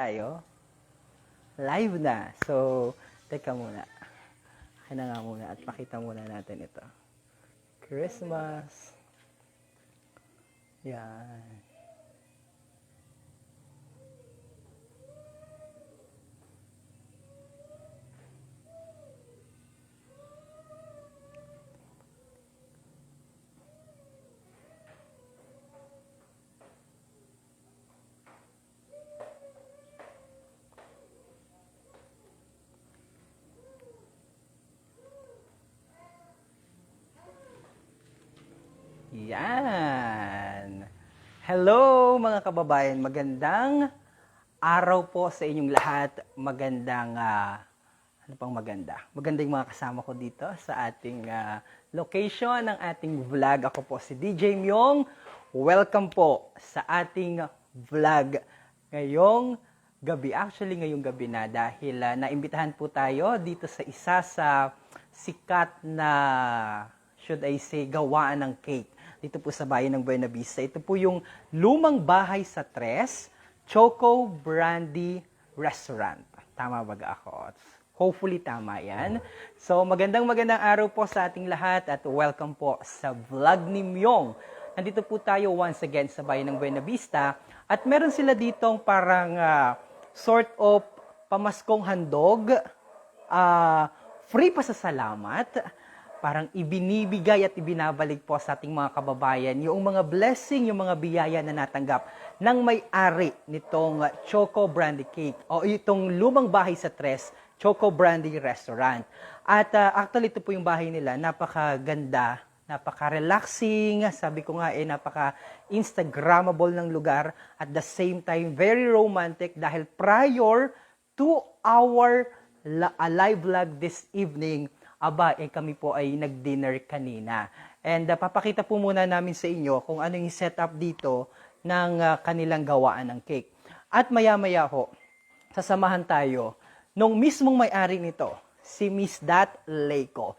Tayo, live na. So, teka muna. Akin na nga muna at pakita muna natin ito. Christmas. Yan. Yan. Hello mga kababayan, magandang araw po sa inyong lahat. Magandang, ano pang maganda? Maganda yung mga kasama ko dito sa ating location ng ating vlog. Ako po si DJ Myong. Welcome po sa ating vlog ngayong gabi. Actually, ngayong gabi na dahil naimbitahan po tayo dito sa isa sa sikat na, should I say, gawaan ng cake dito po sa bayan ng Buena Vista. Ito po yung lumang bahay sa Tres, Choco Brandy Restaurant. Tama ba ako? Hopefully tama yan. So magandang araw po sa ating lahat at welcome po sa vlog ni Myong. Nandito po tayo once again sa bayan ng Buena Vista at meron sila ditong parang sort of pamaskong handog, free pasasalamat, parang ibinibigay at ibinabalik po sa ating mga kababayan yung mga blessing, yung mga biyaya na natanggap ng may-ari nitong Choco Brandy Cake o itong lumang bahay sa Tres, Choco Brandy Restaurant. At actually ito po yung bahay nila, napakaganda, napaka-relaxing, sabi ko nga napaka-instagrammable ng lugar, at the same time very romantic dahil prior to our live vlog this evening, kami po ay nag-dinner kanina. And papakita po muna namin sa inyo kung ano yung setup dito ng kanilang gawaan ng cake. At maya-maya ho, sasamahan tayo nung mismong may-ari nito, si Miss Dat Leiko.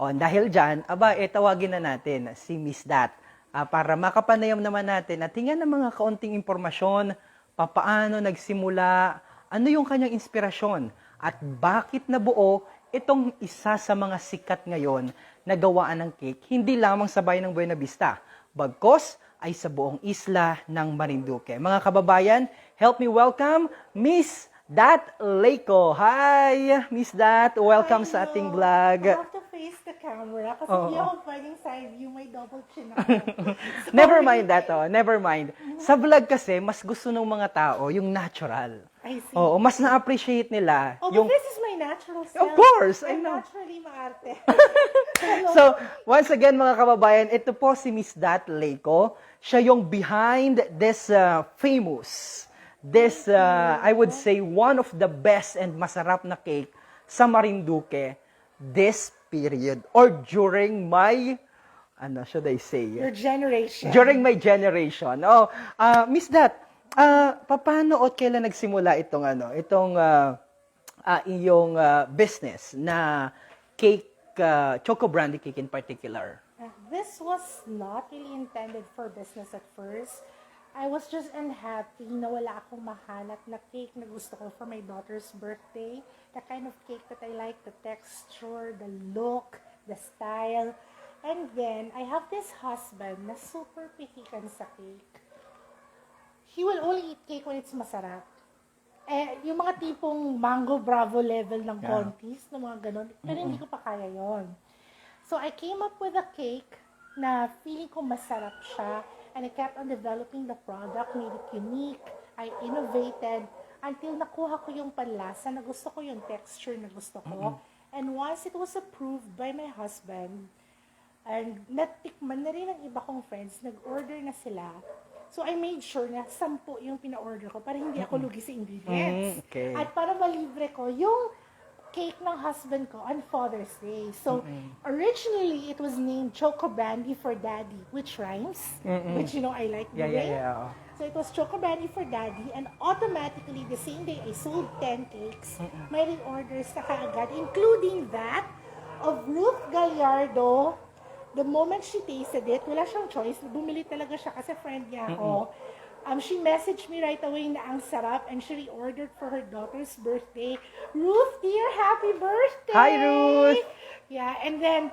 Dahil dyan, tawagin na natin si Miss Dat para makapanayam naman natin at tingnan ng mga kaunting impormasyon, papaano nagsimula, ano yung kanyang inspirasyon, at bakit nabuo itong isa sa mga sikat ngayon na gawaan ng cake, hindi lamang sa bayan ng Buena Vista, bagkos ay sa buong isla ng Marinduque. Mga kababayan, help me welcome Miss Dat Leiko. Hi, Miss Dat. Welcome sa ating vlog. I have to face the camera kasi hindi ako pwedeng side view, may double chin ako. Never mind that, never mind. Sa vlog kasi, mas gusto ng mga tao yung natural. I see. Oo, mas na-appreciate nila But yung... this is my natural self. Of course, I I'm know. naturally maarte. So, once again mga kababayan, ito po si Miss Dat Leiko. Siya yung behind this famous, I would say, one of the best and masarap na cake sa Marinduque this period or during my, should I say? Your generation. During my generation. Miss Dat, paano o kailan nagsimula itong iyong business na cake, Choco Brandy Cake in particular? This was not really intended for business at first. I was just unhappy na wala akong mahanap na cake na gusto ko for my daughter's birthday. The kind of cake that I like, the texture, the look, the style. And then, I have this husband na super pihikan sa cake. He will only eat cake when it's masarap. Yung mga tipong mango bravo level ng contis, na mga ganon, pero hindi ko pa kaya yon. So, I came up with a cake na feeling ko masarap siya, and I kept on developing the product, made it unique, I innovated, until nakuha ko yung panlasa na gusto ko, yung texture na gusto ko. And once it was approved by my husband, and natikman na rin ng iba kong friends, nag-order na sila. So, I made sure na 10 yung pina-order ko para hindi ako lugi sa ingredients. Okay. At para malibre ko yung cake ng husband ko on Father's Day. So, originally, it was named Choco Brandy for Daddy, which rhymes, which, I like doing. Yeah. So, it was Choco Brandy for Daddy, and automatically, the same day, I sold 10 cakes. May reorders na kaagad, including that of Ruth Gallardo. The moment she tasted it, wala siyang choice. Bumili talaga siya kasi friend niya ako. She messaged me right away na ang sarap and she reordered for her daughter's birthday. Ruth, dear, happy birthday! Hi, Ruth! Yeah, and then,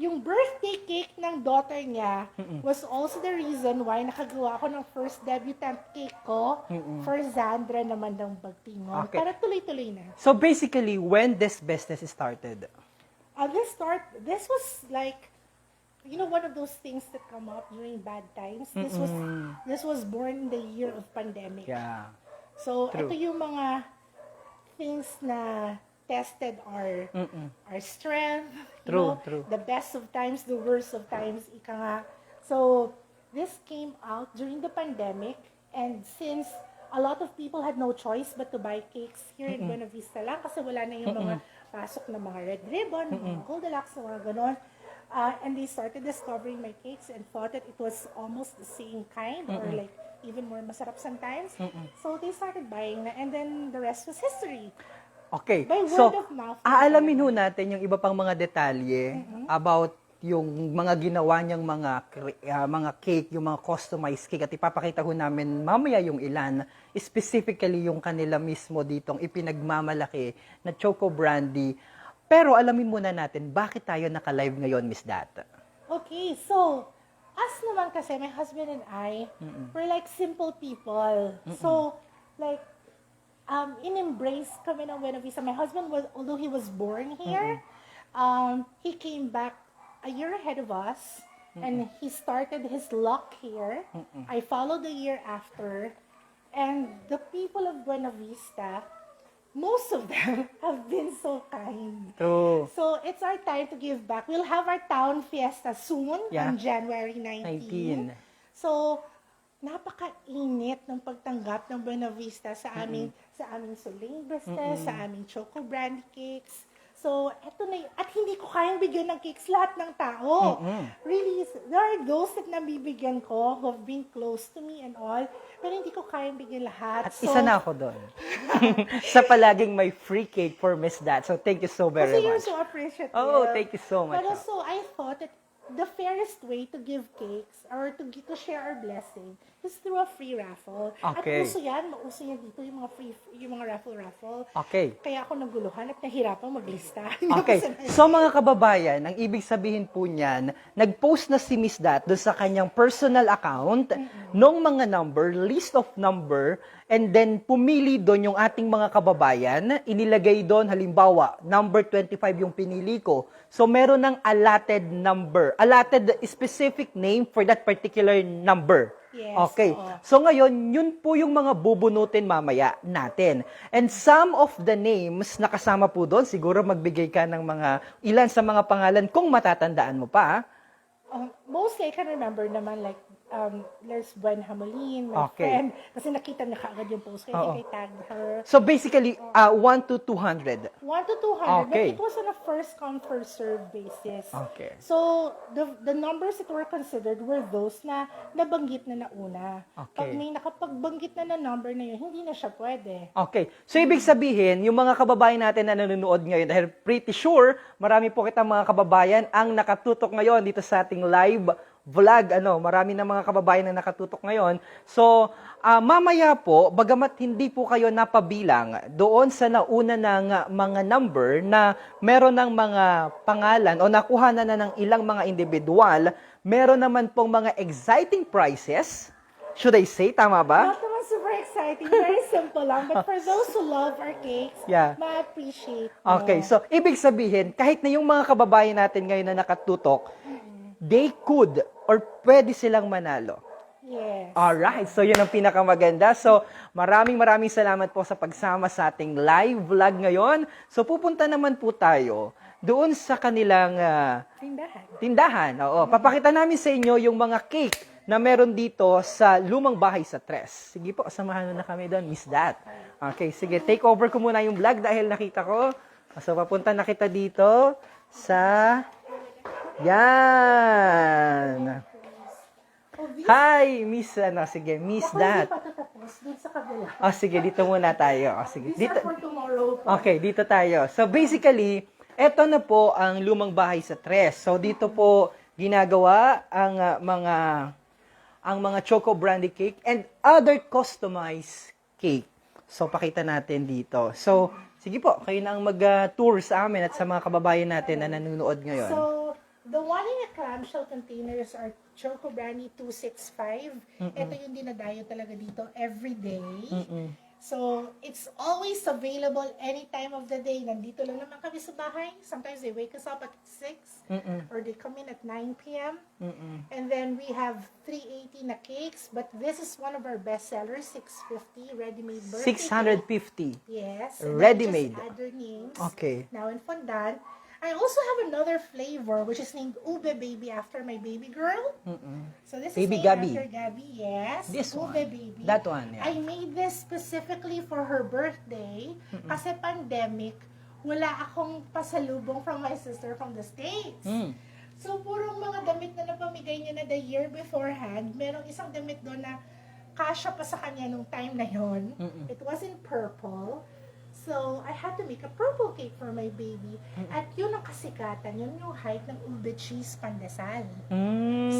yung birthday cake ng daughter niya was also the reason why nakagawa ako ng first debutant cake ko for Zandra naman ng Bagtingon. Okay. Para tuloy-tuloy na. So basically, when this business started? This was like, you know, one of those things that come up during bad times. This was born in the year of pandemic. Yeah. So, True. ito yung mga things na tested our strength. You True, know, true. The best of times, the worst of times, ika nga. So, this came out during the pandemic, and since a lot of people had no choice but to buy cakes here in Buena Vista lang, kasi wala na yung mga pasok na mga Red Ribbon, mga Goldilocks, mga ganon. And they started discovering my cakes and thought that it was almost the same kind or like even more masarap sometimes. So they started buying na, and then the rest was history. Okay. By word So, of mouth. aalamin ho natin yung iba pang mga detalye about yung mga ginawa niyang mga cake, yung mga customized cake, at ipapakita ho namin mamaya yung ilan, specifically yung kanila mismo ditong ipinagmamalaki na Choco Brandy. Pero alamin muna natin, bakit tayo naka-live ngayon, Miss Dat? Okay, so, us naman kasi, my husband and I, we're like simple people. So, like, in-embrace kami ng Buena Vista. My husband was, although he was born here, he came back a year ahead of us, and he started his luck here. I followed the year after, and the people of Buena Vista, most of them have been so kind. True. So, it's our time to give back. We'll have our town fiesta soon Yeah. on January 19. So, napakainit ng pagtanggap ng Buena Vista sa aming Suling business, sa aming Choco Brandy cakes. So, eto na at hindi ko kayang bigyan ng cakes lahat ng tao. Really, there are those that nabibigyan ko who have been close to me and all, pero hindi ko kayang bigyan lahat. At isa na ako doon. Sa palaging may free cake for Miss Dat. So, thank you so very Kasi you're much. so appreciative. Oh, thank you so much. But also, I thought that the fairest way to give cakes or to share our blessing is through a free raffle. Okay. At mauso yan dito yung mga raffle. Okay. Kaya ako naguluhan at nahirapang maglista. Okay. So mga kababayan, ang ibig sabihin po niyan, nag-post na si Miss Dat doon sa kanyang personal account ng mga number, list of number, and then pumili doon yung ating mga kababayan, inilagay doon halimbawa, number 25 yung pinili ko. So meron ng allotted number, allotted specific name for that particular number. Yes, Okay. oo. So ngayon, yun po yung mga bubunutin mamaya natin. And some of the names na kasama po doon, siguro magbigay ka ng mga ilan sa mga pangalan kung matatandaan mo pa. Mostly, I can remember naman like, there's Gwen Hamolin, my Okay. friend. Kasi nakita niya kaagad yung post. Kaya Oo. I tagged her. So basically, 1 to 200. 1 to 200, Okay. but it was on a first come, first served basis. Okay. So, the numbers that were considered were those na nabanggit na nauna. Okay. Pag may nakapagbanggit na number na yun, hindi na siya pwede. Okay. So, ibig sabihin, yung mga kababayan natin na nanonood ngayon, dahil pretty sure, marami po kitang mga kababayan ang nakatutok ngayon dito sa ating live vlog. Marami na mga kababayan na nakatutok ngayon. So, mamaya po, bagamat hindi po kayo napabilang doon sa nauna ng mga number na meron ng mga pangalan o nakuha na ng ilang mga individual, meron naman pong mga exciting prizes. Should I say, tama ba? Not naman super exciting, very simple lang. But for those who love our cakes, Yeah. ma-appreciate mo. Okay, so ibig sabihin, kahit na yung mga kababayan natin ngayon na nakatutok, they could or pwede silang manalo. Yes. Alright, so yun ang pinakamaganda. So maraming salamat po sa pagsama sa ating live vlog ngayon. So pupunta naman po tayo doon sa kanilang tindahan. Oo, papakita namin sa inyo yung mga cake na meron dito sa lumang bahay sa Tres. Sige po, samahan mo na kami doon, Miss Dat. Okay, sige, take over ko muna yung vlog dahil nakita ko. So papunta na kita dito sa... Yan! Hi, Miss, sige, Miss Dat. Hindi pa tatapos, dun sa kabila. Sige, dito muna tayo. Sige, These dito. are for tomorrow pa. Okay, dito tayo. So basically, eto na po ang lumang bahay sa Tres. So dito po ginagawa ang mga ang mga Choco Brandy cake and other customized cake. So, pakita natin dito. So, sige po, kayo na ang mag-tour sa amin at sa mga kababayan natin na nanonood ngayon. So, the one in the clamshell containers are Choco Brandy 265. Ito yung dinadayo talaga dito every day. So, it's always available any time of the day. Nandito lang naman kami sa bahay. Sometimes they wake us up at 6 or they come in at 9 p.m. And then we have 380 na cakes. But this is one of our best sellers, 650 ready-made birthday cake. 650. Yes. Ready-made. Just add their names. Okay. Now in fondant, I also have another flavor which is named Ube Baby after my baby girl. So this Baby is named Gabi. after Gabi, yes. This Ube one. Baby. That one, yeah. I made this specifically for her birthday kasi pandemic, wala akong pasalubong from my sister from the States. So, purong mga damit na napamigay niya na the year beforehand. Merong isang damit doon na kasya pa sa kanya nung time na yon. It was in purple. So, I had to make a purple cake for my baby. At yun ang kasikatan. Yun yung hype ng ube cheese pandesal.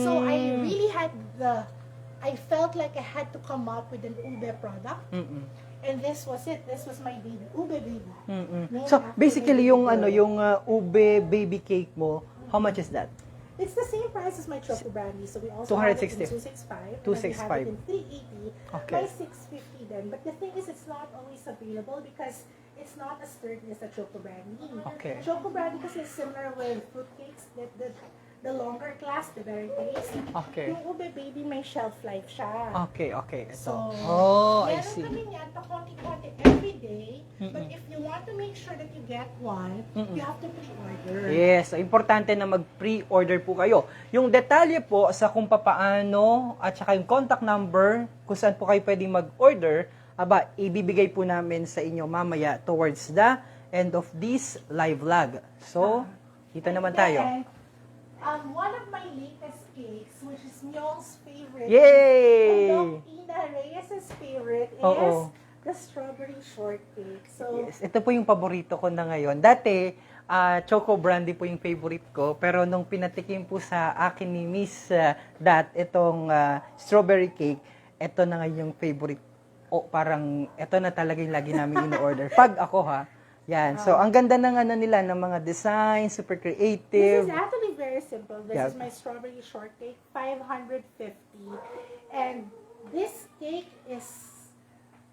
So, I really had I felt like I had to come up with an ube product. And this was it. This was my baby. Ube Baby. Named So, after basically, my yung baby girl. yung ube baby cake mo, how much is that? It's the same price as my Choco Brandy. So we also have it in 260. 265. And then we have it in 380. Okay. By 650 then. But the thing is, it's not always available because it's not as sturdy as the Choco Brandy. Okay. Choco Brandy kasi is similar with fruitcakes. The longer class, the very taste. Okay. Yung Ube Baby, may shelf life siya. Okay. Ito. So, I meron see. kami niyan, konti-konti every day. But if you want to make sure that you get one, you have to pre-order. Yes, so importante na mag-pre-order po kayo. Yung detalye po sa kung papaano at saka yung contact number kung saan po kayo pwedeng mag-order, ibibigay po namin sa inyo mamaya towards the end of this live vlog. So, dito naman tayo. Then, one of my latest cakes, which is Myong's favorite, Yay! and Ina Reyes' favorite, is Oo. the strawberry shortcake. So, Yes, ito po yung paborito ko na ngayon. Dati, Choco Brandy po yung favorite ko, pero nung pinatikim po sa akin ni Miss Dat, itong strawberry cake, ito na ngayon yung favorite. Parang, ito na talaga yung lagi namin in-order. Pag ako yan. So, ang ganda ng nila, ng mga design, super this creative. is actually very simple. This Yeah. is my strawberry shortcake, 550. And this cake is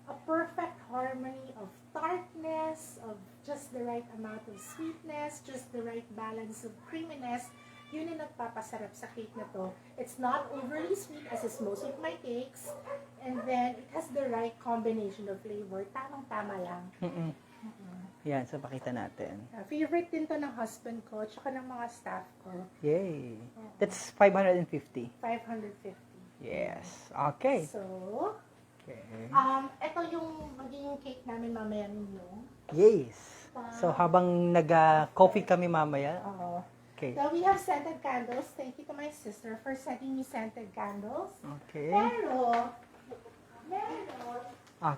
a perfect harmony of tartness, of just the right amount of sweetness, just the right balance of creaminess. Yun yung nagpapasarap sa cake na to. It's not overly sweet as is most of my cakes. And then, it has the right combination of flavor. Tamang-tama lang. Yan, so pakita natin. Favorite din to ng husband ko, tsaka ng mga staff ko. Yay! That's 550. 550. Yes. Okay. So, Okay. ito yung magiging cake namin mamaya ninyo. Yes. So, habang nag-coffee kami mamaya, okay. So, we have scented candles. Thank you to my sister for sending me scented candles. Okay. Meron.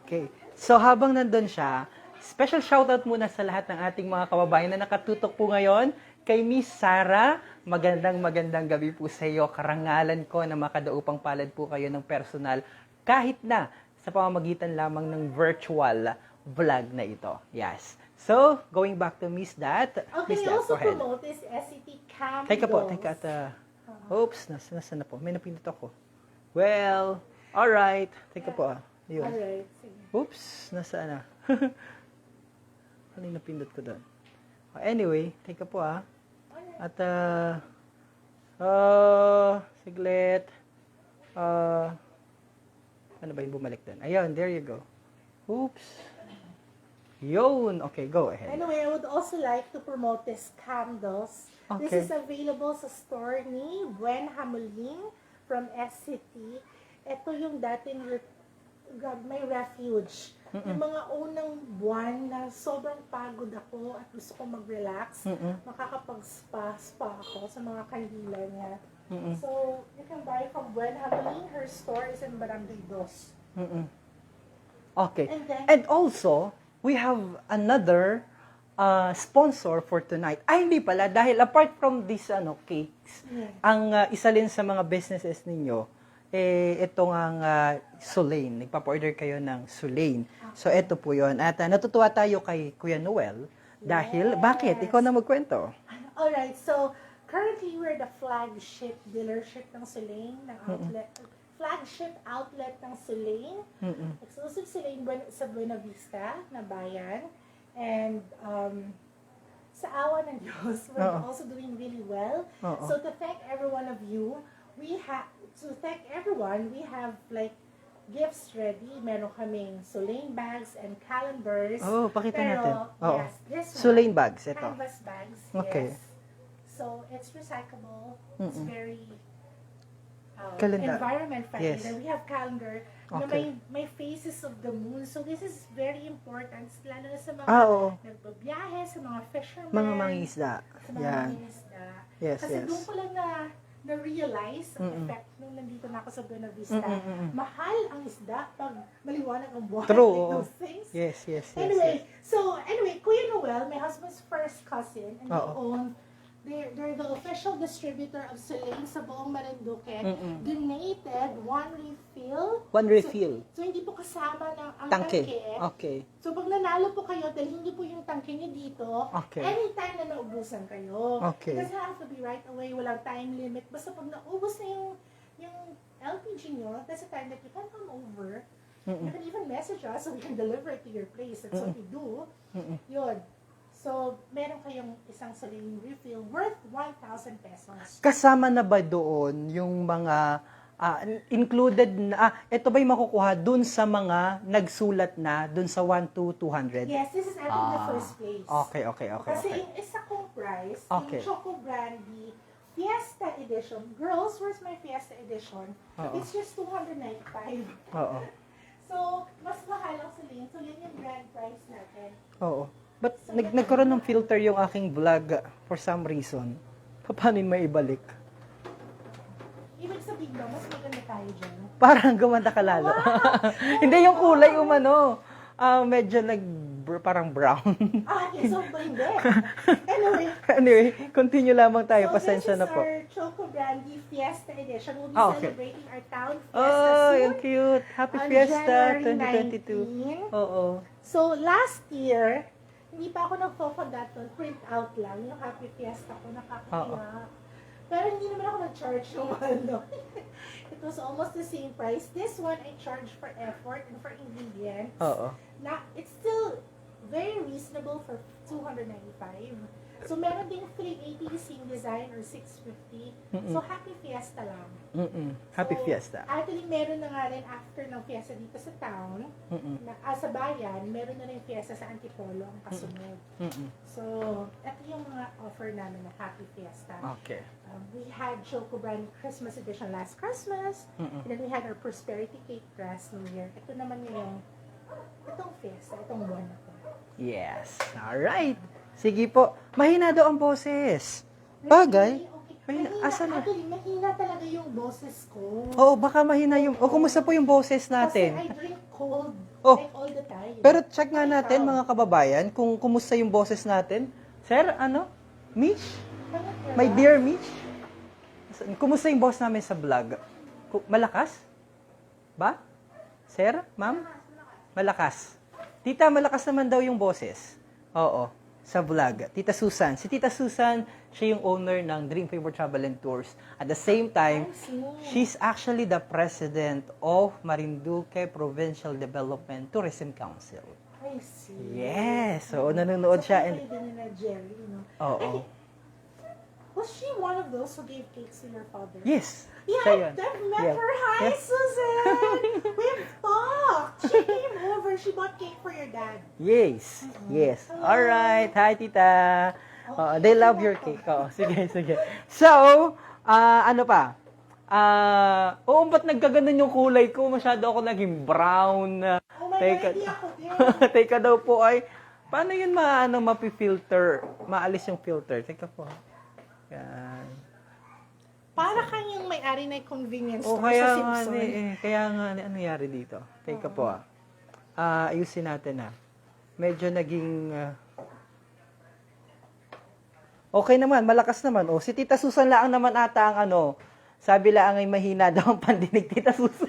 Okay. So, habang nandun siya, special shoutout muna sa lahat ng ating mga kababayan na nakatutok po ngayon. Kay Miss Sarah, magandang gabi po sa iyo. Karangalan ko na makadaupang palad po kayo ng personal kahit na sa pamamagitan lamang ng virtual vlog na ito. Yes. So, going back to Miss Dat. Okay, Miss we Dat, also go ahead. promote this SCT candles. Teka at, oops, nasa na po. May napindot ako. Well, alright. Teka po. Yun. Alright, sige. Oops, nasaan na? Ano yung napindot ko doon? Anyway, teka po At, siglit. Ano ba yung bumalik doon? Ayun, there you go. Oops. Yun. Okay, go ahead. Anyway, I would also like to promote this candles. Okay. This is available sa store ni Buen Hamuling from SCT. Ito yung dating may refuge. Yung mga unang buwan na sobrang pagod ako at gusto ko mag-relax, makakapag-spa ako sa mga kandila niya. So, you can buy from Buen Hamuling. Her store is in Barangay Dos. Okay. And then- And also, we have another sponsor for tonight. Ay, hindi pala. Dahil apart from these cakes, Yeah. ang isa rin sa mga businesses ninyo itong ang Sulain. Nagpapa-order kayo ng Sulain. So, ito po yun. At natutuwa tayo kay Kuya Noel dahil, bakit? Ikaw na magkwento. Alright, so currently we're the flagship dealership ng Sulain, ng outlet. Flagship outlet ng Sulain. Exclusive Sulain sa Buena Vista na bayan. And sa awa ng Diyos, we're also doing really well. So to thank every one of you, we have like gifts ready. Meron kaming Sulain bags and calendars. Oh, pakita natin. Yes, this one, Sulain bags, ito. canvas bags. Okay. Yes. So it's recyclable. It's very Calendar. environment friendly. Yes. Then we have calendar na Okay. may faces of the moon. So this is very important, lalo na sa mga Oo. nagbabiyahe, sa mga fishermen, Mga mangingisda. sa mga Yan. mangingisda. Yes, Kasi yes. doon ko lang na-realize ang effect nung nandito na ako sa Buena Vista. Mahal ang isda pag maliwanag ang buwan. True, Like oo. those things. Yes, yes, yes. Anyway, yes. Kuya Noel, my husband's first cousin, and they Oo. own, they're the official distributor of Sulain sa buong Marinduque, donated one refill. One refill. So hindi po kasama ng ang Tangke. tangke. Okay. So pag nanalo po kayo, dalhin niyo po yung tangke niyo dito, Okay. anytime na naubusan kayo. Okay. It doesn't have to be right away, walang time limit. Basta pag naubos na yung LPG niyo, that's the time that you can come over. You can even message us so we can deliver it to your place. That's what we do. Yun. So, meron kayong isang Sulain refill worth 1,000 pesos. Kasama na ba doon yung mga included na, ito ba'y makukuha dun sa mga nagsulat na dun sa 1 to 200? Yes, this is actually the first place. Okay. Kasi yung isa kong price, Okay. yung Choco Brandy Fiesta Edition. Girls, where's my Fiesta Edition? It's just 295. Oo. So, mas mahal ang Sulain. So, yun yung brand price natin. Oo. But nagkaroon ng filter yung aking vlog for some reason. Paano yun maibalik? Ibig sabihin ba, mas maganda tayo dyan? Parang gumanda ka lalo. Hindi yung kulay umano. Medyo parang brown. Okay, so ba hindi? Anyway, continue lamang tayo. So Pasensya na po. this is our Choco Brandy Fiesta Edition. We'll be Okay. celebrating our town fiesta Oh, soon. yung cute. Happy On Fiesta January 2022. 19. Oo. So, last year, hindi pa ako nagpo-forgot to print out lang yung Happy Fiesta ko, nakakaiyak. Pero hindi naman ako nag-charge yung ano. It was almost the same price. This one, I charge for effort and for ingredients. Oo. It's still very reasonable for 295. So, meron ding 380 same design or 650. So, Happy Fiesta lang. Happy So, Fiesta. Actually, meron na nga rin after ng fiesta dito sa town, sa bayan, meron na rin fiesta sa Antipolo ang kasunod. So, ito yung mga offer namin na Happy Fiesta. Okay. We had Choco Brand Christmas edition last Christmas, and then we had our Prosperity Cake last New Year. Ito naman yung itong fiesta, itong buwan na to. Yes. Alright. Sige po. Mahina daw ang boses. Bagay. Mahina. Asan na? Actually, mahina talaga yung boses ko. Oo, baka mahina yung... O, kumusta po yung boses natin? Kasi I drink cold Oh. like all the time. Pero check nga natin, mga kababayan, kung kumusta yung boses natin. Sir, Mitch? My dear Mitch? Kumusta yung boss namin sa vlog? Malakas? Ba? Sir? Ma'am? Malakas. Tita, malakas naman daw yung boses. Oo, sa vlog. Tita Susan. Si Tita Susan, siya yung owner ng Dream Favor Travel and Tours. At the same time, she's actually the president of Marinduque Provincial Development Tourism Council. I see. Yes. So, nanonood siya. So, din nila Jerry, no? Oo. Was she one of those who gave cakes to your father? Yes. Yeah, Siya yun. I've met Yeah. her. Hi, Yeah. Susan! We've talked. She came over. She bought cake for your dad. Yes. Yes. All right. Hi, tita. They love your cake. Sige, sige. So, ano pa? Ba't nagkaganon yung kulay ko? Masyado ako naging brown. Oh my God, hindi ako din. Teka daw po ay, paano yun mapifilter? Maalis yung filter. Teka po. Yan. Para kanyang may-ari na convenience O, store kaya sa nga, Simpson. ano nangyari dito? Teka po ayusin natin Medyo naging, okay naman, malakas naman. Si Tita Susan lang naman ata ang Sabi lang ay mahina daw ang pandinig, Tita Susan.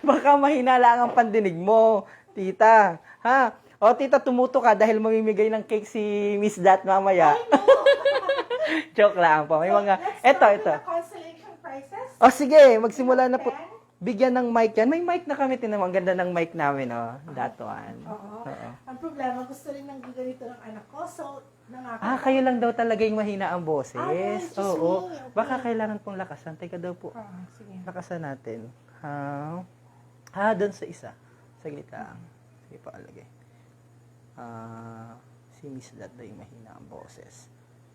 Baka mahina lang ang pandinig mo, Tita. Ha? O, Tita, tumuto ka dahil mamimigay ng cake si Miss Dat mamaya. Joke lang po. May mga... Ito. The consolation prizes. O, sige, magsimula na po. Bigyan ng mic yan. May mic na kami. Tinan mo, ang ganda ng mic namin, oh. That one. Oo. Oo. Ang problema, gusto rin ng ganito ng anak ko. So, Kayo lang daw talaga yung mahina ang boses. yes, just Oo. me. Okay. Baka kailangan pong lakasan. Teka daw po. sige. Lakasan natin. Doon sa isa. Saglit lang. Sige pa, alagay. Si Miss Dat daw yung mahina ang boses.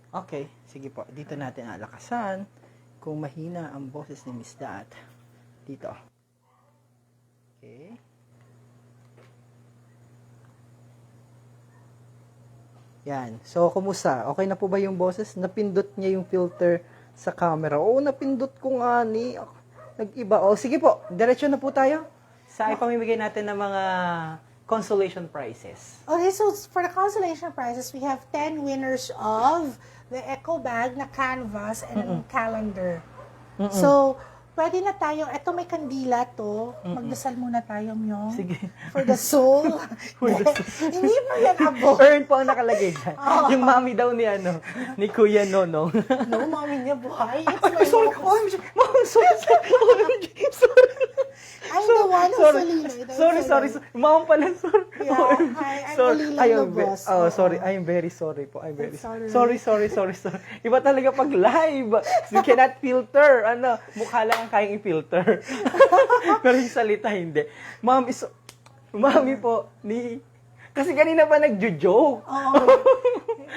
Okay, sige po. Dito natin alakasan kung mahina ang boses ni Miss Dat. Dito. Okay. Yan. So, kumusta? Okay na po ba yung boses? Napindot niya yung filter sa camera. Oo, napindot ko nga ni. Nag-iba. O, sige po. Diretso na po tayo sa ipamimigay natin ng mga consolation prizes. Okay, so for the consolation prizes, we have 10 winners of the Eco Bag na canvas and calendar. So, pwede na tayo, eto may kandila to, magdasal muna tayo Myong. Sige. For the soul. Hindi pa yan abo. Earn po ang nakalagay dyan. Yung mami daw ni Kuya Nonong. No, mami niya buhay. It's Ay, my sorry. focus. Sorry. I'm the one who's Sorry. Sorry. Mom pala, sorry. Yeah, hi, I'm Olila Lobos. Sorry. I'm very sorry po. I'm very Sorry. sorry. Iba talaga pag live. You cannot filter. Mukha lang ang kayang i-filter. Pero yung salita, hindi. Mami po, kasi kanina pa nagjo-joke.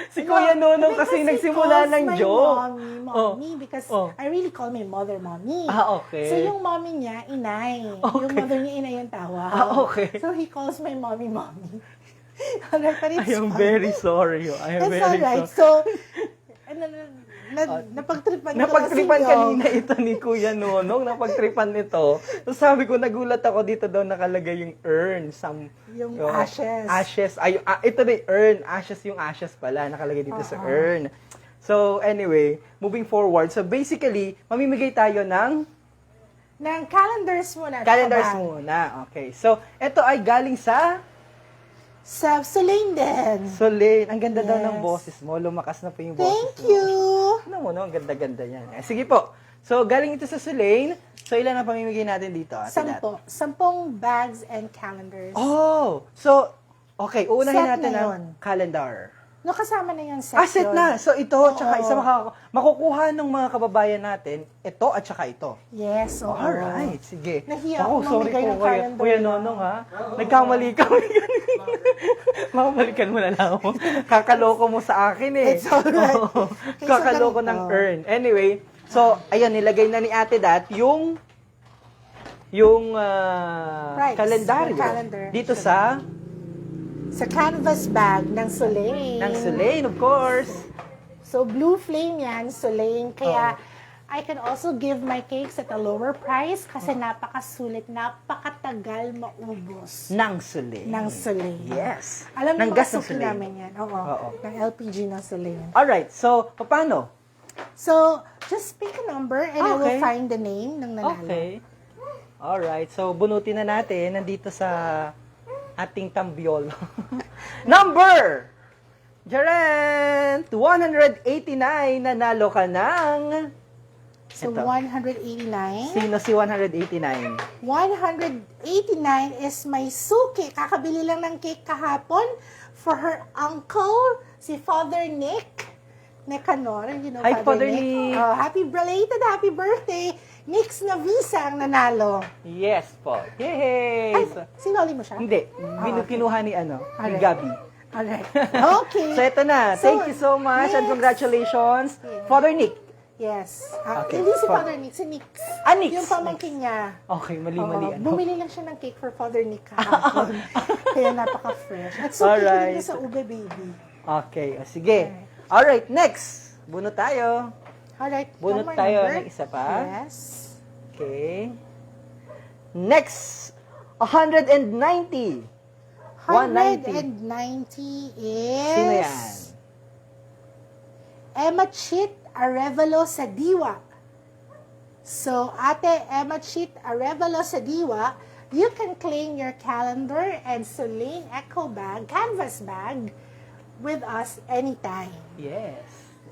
Si Kuya Nonong kasi nagsimula ng joke. Mommy, because I really call my mother mommy. Okay. So yung mommy niya, inay. Yung mother niya, inay ang tawag. Okay. So he calls my mommy mommy. Alright, but it's I am fine. very sorry. I am It's very alright. sorry. So, napagtripan Napagtripan kanina ito ni Kuya Nonong. Napagtripan nito. So sabi ko, nagulat ako dito daw nakalagay yung urn. Yung ashes. Ashes. Ito na yung urn. Yung ashes pala. Nakalagay dito sa urn. So anyway, moving forward. So basically, mamimigay tayo ng calendars muna. calendars Tabang. muna. Okay. So, ito ay galing sa Sa Sulain din. Solane. Ang ganda daw ng Yes. boses mo. Lumakas na po yung boses mo. Thank you. Ano mo, no? Ang ganda-ganda yan. Sige po. So, galing ito sa Solane. So, ilan ang pamimigay natin dito? Ate Nat? 10 bags and calendars. Oh! So, okay. Uunahin Set natin na ang yun. calendar. No, kasama na yung set. Set yun. na. So, ito, tsaka Oo. isa makukuha ng mga kababayan natin, ito at tsaka ito. Yes, oo. Alright, sige. Nahiya Ako, ako sorry mamigay po, ng Kuya calendar na. Nonong, ha? Nagkamali kami. Mamalikan mo na lang ako. Kakaloko mo sa akin, eh. It's alright. Oo. Okay, so Kakaloko ganito. ng earn. Anyway, so, ayun, nilagay na ni Ate Dat yung Price, kalendaryo yung calendar. dito sa canvas bag ng Sulain. Solane, of course. So, blue flame yan, Sulain. Kaya, I can also give my cakes at a lower price kasi napakasulit, napakatagal maubos Ng Solane. ng Sulain. Yes. Alam ng mo, gas ng suki Solane. namin yan. Oo. Ng LPG ng Sulain. Alright, so, paano? So, just pick a number and I will Okay. find the name ng nanalo. Okay. Alright, so bunutin na natin nandito sa ating tambiol. Number! Jaren! 189, nanalo ka ng... So, Ito. 189. Sino si 189? 189 is my suki. Kakabili lang ng cake kahapon for her uncle, si Father Nick Necanor. You know, Hi, Father Nick. Oh, belated happy birthday. Nick's na visa ang nanalo. Yes po. Yay! Ay, sinoli mo siya? Hindi. Kinuha ni Alright. Gabi. Alright. Okay. So, ito na. So, Thank you so much and next. congratulations. Father Nick. Yes. Okay. Hindi si Father Nick, si Nick. Nix. Yung pamangkin niya. Okay, mali-mali. Oo, bumili lang siya ng cake for Father Nick kahapon. Kaya napaka-fresh. At so, Alright. right. sa ube, baby. Okay, sige. Alright, next. Bunot tayo. Alright. Bunot one more tayo number. ng isa pa. Yes. Okay. Next, 190. 190 is... Sino yan? Emma Chit Arevalo Sadiwa. So, Ate Emma Cheat Arevalo Sadiwa, you can claim your calendar and Solane Echo bag, canvas bag, with us anytime. Yes.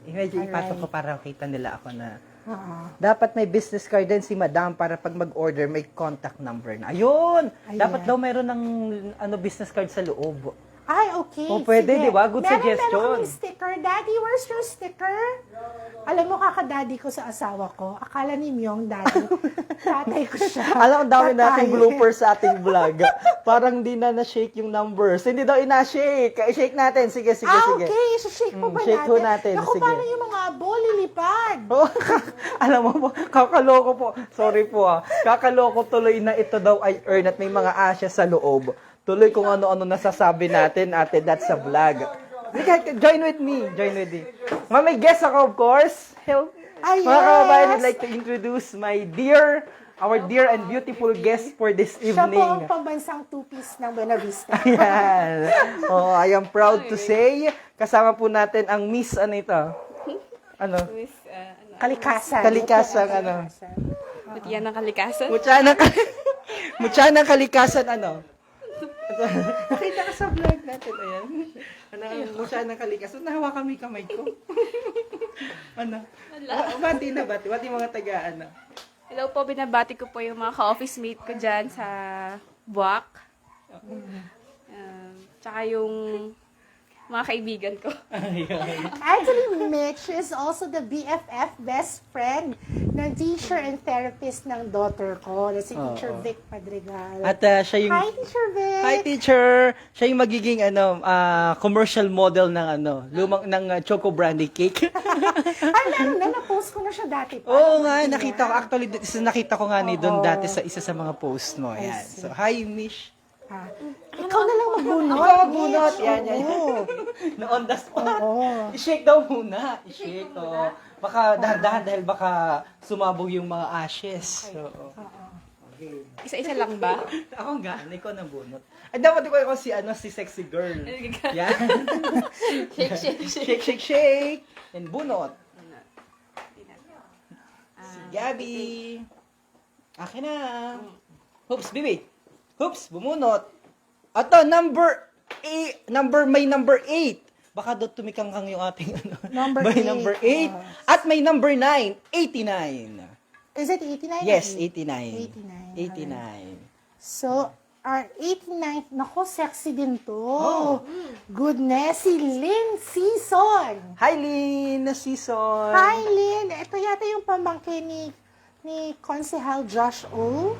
Imagine, ipasok ko para kita nila ako na Oo. dapat may business card din si Madam para pag mag-order may contact number na. Ayun! Ayan. Dapat daw mayroon ng business card sa loob. Ay, okay. Oh, pwede, Sige. di ba? Good Meron suggestion. kaming sticker. Daddy, where's your sticker? Alam mo, kakadaddy ko sa asawa ko. Akala ni Myong, daddy. Tatay ko siya. Alam, ang dami nating Tatay. bloopers sa ating vlog. Parang di na na-shake yung numbers. Hindi daw ina-shake. I-shake natin. Sige, sige, sige. Okay. So, shake mo ba Shake natin? ho natin. Naku, Sige. paano yung mga abo, lilipad? Oh, alam mo po, kakaloko po. Sorry po kakaloko tuloy na ito daw ay earn at may mga asya sa loob. Tuloy kung ano-ano nasasabi natin, ate, that's a vlog. Join with me. Join with me. May guest ako, of course. Help. Ay, Mga kababayan, yes. I'd like to introduce our dear and beautiful guest for this Siya po ang evening. pambansang two-piece ng Buena Vista. Ayan. Oh, I am proud to say, kasama po natin ang Miss, ano ito? Ano? Miss, Kalikasan. Kalikasan, ano? Mutiyan ng kalikasan. Mutya ng kalikasan, ano? Nakita ka sa vlog natin, ayan. Ano, mutya ng kalikasan. Nahawakan mo yung kamay ko. Ano? Bati na bati. Bati mga taga, ano? Hello po, binabati ko po yung mga ka-office mate ko dyan sa Buwak. Tsaka yung mga kaibigan ko. Actually, Mitch is also the BFF, best friend, ng teacher and therapist ng daughter ko, na si Teacher Oo. Vic Madrigal. At siya yung... Hi, Teacher Vic! Hi, teacher! Siya yung magiging commercial model ng Choco Brandy Cake. Ay, meron na, na-post ko na siya dati pa. Oo nga, nakita ko. Actually, nakita ko nga ni doon Oo. dati sa isa sa mga post mo. Ayan. see. So, hi, Mish. Ah, ikaw na lang magbunot. Ikaw magbunot. Mitch. Yan, yan. Oo. Na on the spot. Oo. I-shake daw muna. I-shake, oh. Baka dahan-dahan dahil baka sumabog yung mga ashes. So, okay. Isa-isa lang ba? Ako nga, ikaw na bunot. Ay, dapat ko si sexy girl. Yan. Shake, shake, shake. Shake, shake, shake. And bunot. Si Gabby. Akin na. Hoops, baby. Hoops, bumunot. Ato, number 8. May number 8. Baka doon tumikangkang yung ating Number may eight. number 8. At may number 9, 89. Is it 89? Yes, 89. 89. 89. So, our 89th, nako, sexy din to. Oh. Goodness, si Lynn Season. Hi, Lynn! Season! Hi, Lynn. Ito yata yung pamangkin ni Consehal Josh O.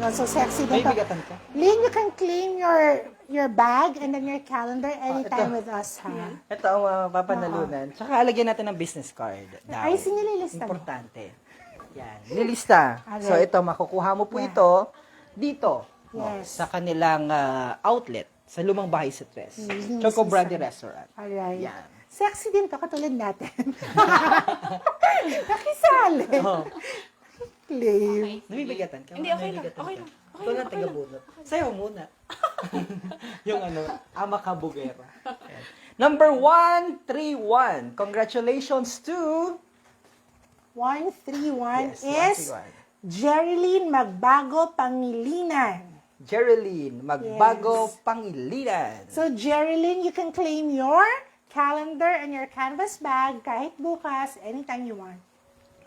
No, so sexy May din to. bigatan ka? Lynn, you can claim your bag and then your calendar anytime ito. with us, ha? Ito ang papanalunan. Tsaka alagyan natin ng business card. Daw. Ay, sinililista mo. Importante. Yan. Nilista. Alright. So, ito, makukuha mo po Yeah. ito dito. Yes. Sa kanilang outlet. Sa Lumang Bahay sa Tres. Mm, Choco season. Brandy Restaurant. Alright. Yan. Sexy din to, katulad natin. Nakisali. Oh. Claim. Nabibigatan ka? Hindi, okay lang. Nabibigatan Okay ka? lang. Ito lang, taga-bunot. Sayo muna. Yung ama kabugera. Ayan. Number 131. Congratulations to... 131 Yes, is 131. Jerilyn Magbago Pangilinan. Jerilyn, Magbago Pangilinan. So, Jerilyn, you can claim your calendar and your canvas bag kahit bukas, anytime you want.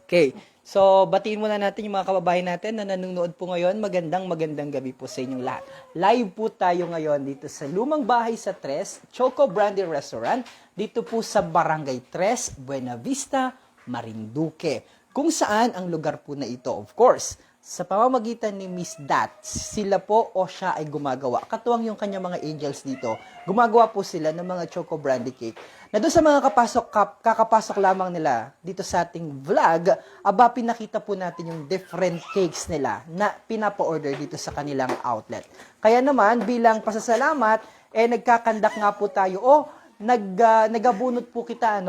Okay. So, batiin muna natin yung mga kababayan natin na nanonood po ngayon. Magandang gabi po sa inyong lahat. Live po tayo ngayon dito sa Lumang Bahay sa Tres, Choco Brandy Restaurant, dito po sa Barangay Tres, Buena Vista, Marinduque. Kung saan ang lugar po na ito, of course, sa pamamagitan ni Miss Dat, sila po o siya ay gumagawa. Katuwang yung kanya mga angels dito. Gumagawa po sila ng mga Choco Brandy Cake. Na doon sa mga kakapasok lamang nila dito sa ating vlog, pinakita po natin yung different cakes nila na pinapa-order dito sa kanilang outlet. Kaya naman, bilang pasasalamat, nagkakandak nga po tayo. Nagabunot po kita,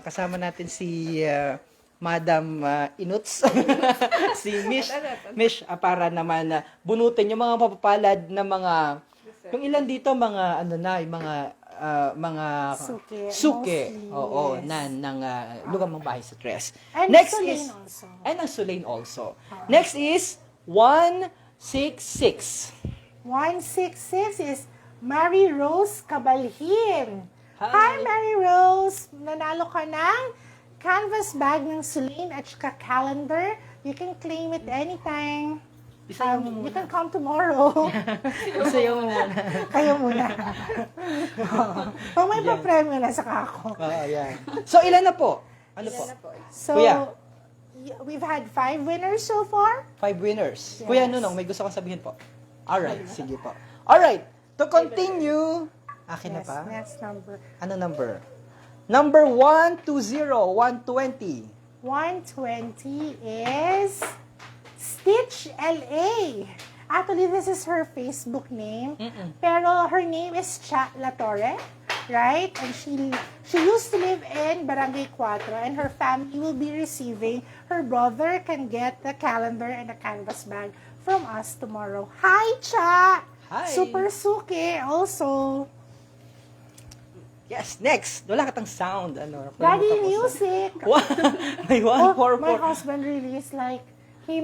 kasama natin si... Madam Inuts, si Mish, para naman bunutin yung mga mapapalad na mga, yung ilan dito, mga, mga suke. Mostly, Oo, yes. ng lugar ng bahay sa Tres. And Next Sulain is also. and ang Sulain also. Next is 166. 166 is Mary Rose Cabalhin. Hi. Hi, Mary Rose! Nanalo ka ng canvas bag ng Celine at saka calendar. You can claim it anytime. Isayaw mo You muna. can come tomorrow. Isayaw mo muna. Kayo muna. Pag may Yan. pa-premyo na saka ako. Oo, yan. So, ilan na po? Ano po? So, Kuya. we've had 5 winners so far. 5 winners. Yes. Kuya Nunong, may gusto kang sabihin po? Alright, sige po. Alright, to continue. Akin na Yes, pa. next number. Ano number? Number 120, 120. 120 is Stitch LA. Actually, this is her Facebook name. Pero her name is Cha La Torre, right? And she used to live in Barangay 4, and her family will be receiving. Her brother can get the calendar and a canvas bag from us tomorrow. Hi, Cha! Hi! Super suki also. Yes, next. Wala katang sound. Ano, Daddy nakalimutan ko sa- Music! May Oh, 144. my husband really is like, he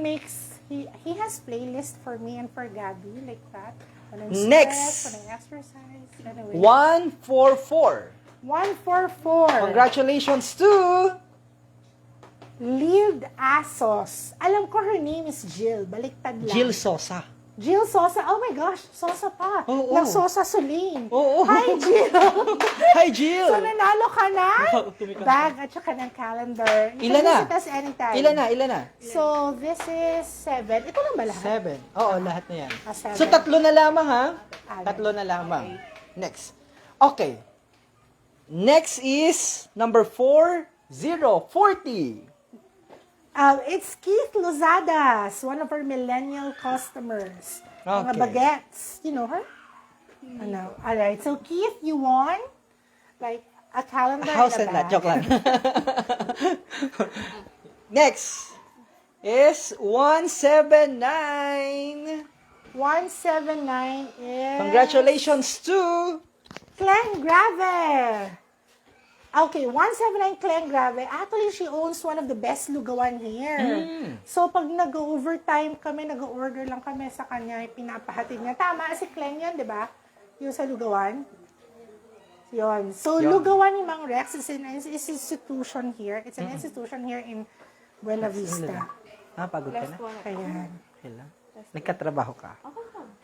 has playlist for me and for Gabby, like that. When I'm Next. stressed, when I exercise. Anyway. 144. 144. Congratulations to Lived Asos. Alam ko her name is Jill. Baliktad lang. Jill Sosa. Jill Sosa. Oh my gosh, Sosa pa. Oo. Ng Sosa Suling. Oo. Hi, Jill. Hi, Jill. So, nanalo ka na Wow, tumikas bag at saka ng calendar. You Ilan can na? visit us anytime. Ilan na? So, this is 7. Ito lang ba lahat? 7. Oo, lahat na yan. 7. So, 3 na lamang, ha? Alright. 3 na lamang. Next. Okay. Next is number 4040. It's Keith Lozadas, one of our millennial customers. Mga Okay. bagets. You know her? Ano? Alright. So, Keith, you won like a calendar House and and a lot. bag. Joke lang. Next is 179. 179 is... Congratulations to Clen Grave. Okay, 179 Clen Grave. Actually, she owns one of the best lugawan here. So, pag nag-overtime kami, nag-order lang kami sa kanya, pinapahatid niya. Tama, si Clen yun, di ba? Yung sa lugawan. Yun. So, Yun. lugawan ni Mang Rex is an institution here. It's an institution here in Buena Vista. pagod ka na? Ayan. Okay lang. Nagkatrabaho ka.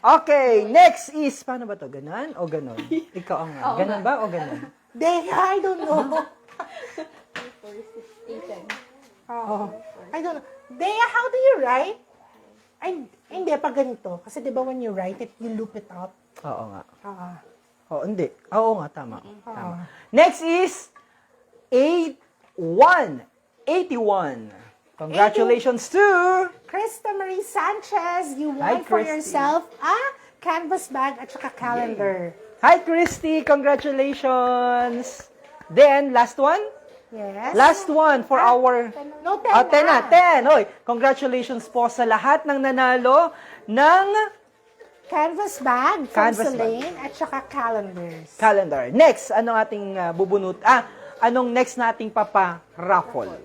Okay, next is, paano ba to? Ganon o ganon? Ikaw ang ganon ba o ganon? I don't know. Oo. I don't know. Dea, how do you write? Ay, hindi, pag ganito. Kasi di ba when you write it, you loop it up. Oo nga. Ah. Oo, hindi. Oo nga, tama. Tama. Next is 81. Congratulations to Krista Marie Sanchez, you Hi, won for Christy. yourself a canvas bag at saka calendar. Hi, Christy. Congratulations. Then, last one? Yes. Last one for our... No, 10 Oh, 10 na. na. 10. Oy, congratulations po sa lahat ng nanalo ng Canvas bag from Canvas bag. Celine at saka calendars. calendar. Next, anong ating bubunot? Anong next nating papa-raffle?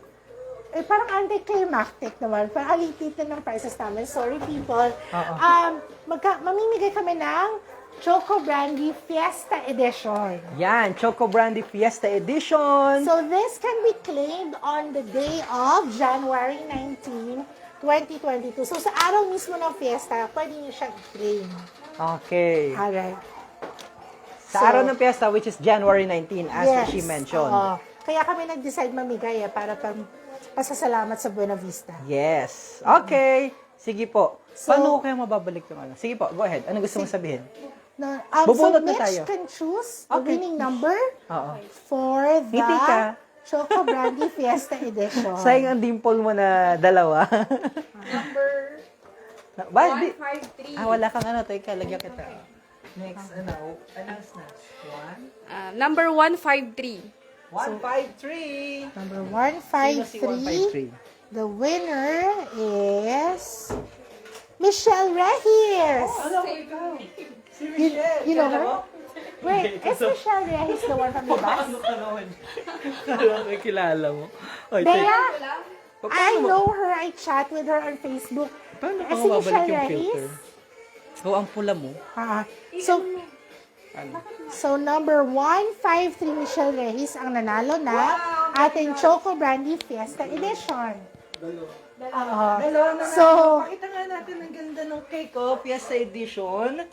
Eh, parang anticlimactic naman. Parang alitin ng prices namin. Sorry, people. Mamimigay kami ng Choco Brandy Fiesta Edition. Yan, Choco Brandy Fiesta Edition. So this can be claimed on the day of January 19, 2022. So sa araw mismo ng fiesta, pwede niyo siyang i-claim. Okay. Alright. Sa araw ng fiesta, which is January 19, as she mentioned. Oo. Kaya kami nag-decide mamigay para pasasalamat sa Buena Vista. Yes. Okay. Sige po. So- Paano ko kaya mababalik yung ano? Sige po, go ahead. Ano gusto mong sabihin? So Bubunot na Mitch tayo. can choose the Okay. winning number Oo. for the Ngiti ka. Choco Brandy Fiesta Edition. Sayang ang dimple mo na dalawa. Number Ba, 153. wala kang ano. Teka, lagyan kita. Next, announce na. Number 153. 153. Number Sino si 153. 153? The winner is Michelle Reyes. Hello, ikaw. Si Michelle. you know Kala her? mo? Wait, is Michelle Reyes the one from the bus? Ano ka naman? Kala ko kilala mo. Oy, Bea, Paano I mo- know her. I chat with her on Facebook. Paano Eh, ka si mababalik Michelle yung Reyes? filter? Oh, ang pula mo. Ah, so, Ano? so number 153 Michelle Reyes ang nanalo na ating Choco Brandy Fiesta Edition. Dalawa na So- pakita nga natin ang ganda ng cake, oh. Fiesta Edition.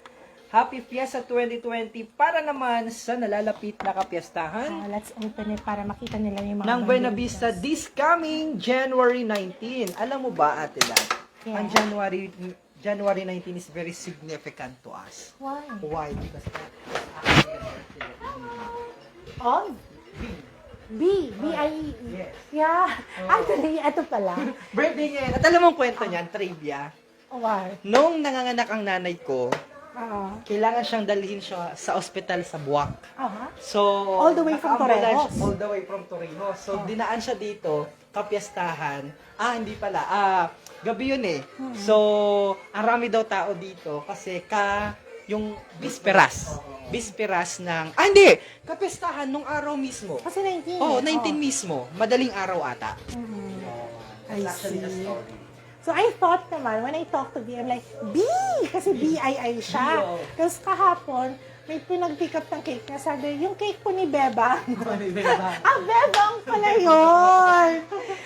Happy Fiesta 2020 para naman sa nalalapit na kapiestahan Let's open it para makita nila yung mga ng Buena banderitas. Vista this coming January 19. Alam mo ba, Ate Lan? Yeah. Ang January 19 is very significant to us. Why? Why? Because Oh, B. B-I-E. Yes. Yeah. Actually, ito pala. birthday niya yan. At alam mo ang kwento niyan, trivia. Why? Nung nanganganak ang nanay ko, Ah. kailangan siyang dalhin siya sa ospital sa Buwak. Aha. So, All the way from naka-ambulance- Torrijos. All the way from Torrijos. So, dinaan siya dito, kapiestahan. Hindi pala. Gabi yun eh. So, ang rami daw tao dito kasi yung bisperas. Bisperas ng... hindi! Kapiestahan nung araw mismo. Kasi 19. Oh, 19 mismo. Madaling araw ata. I That's actually the see. story. So, I thought naman, when I talked to B, I'm like, B! Kasi B-I-I siya. B, oh. Tapos kahapon, may pinag-pick up ng cake niya. Sabi, yung cake po ni Bebang. Bebang pala yun!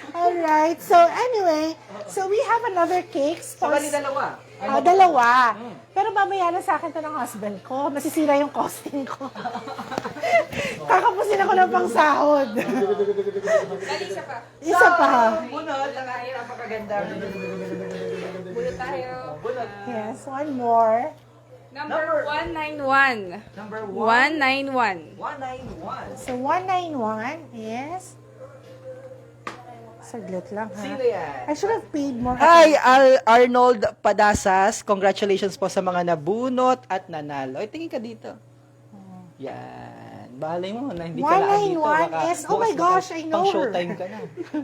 Alright. So, anyway, so we have another cake. So, bali dalawa. Dalawa. Pero babayaran sa akin to ng husband ko. Masisira yung costing ko. Kakapusin ako ng pangsahod. Isa pa. Bunot, ang aking napakaganda. Bunot tayo. Bunot. Yes, one more. Number 191. Number 1. 191. 191. So, 191 is... Saglit lang, ha? Sino yan? I should have paid more. Hi, Arnold Padasas. Congratulations po sa mga nabunot at nanalo. Ay, tingin ka dito. Yan. Bahalay mo na hindi ka laan dito. 191 is, oh my gosh, I know Pang her. showtime ka na.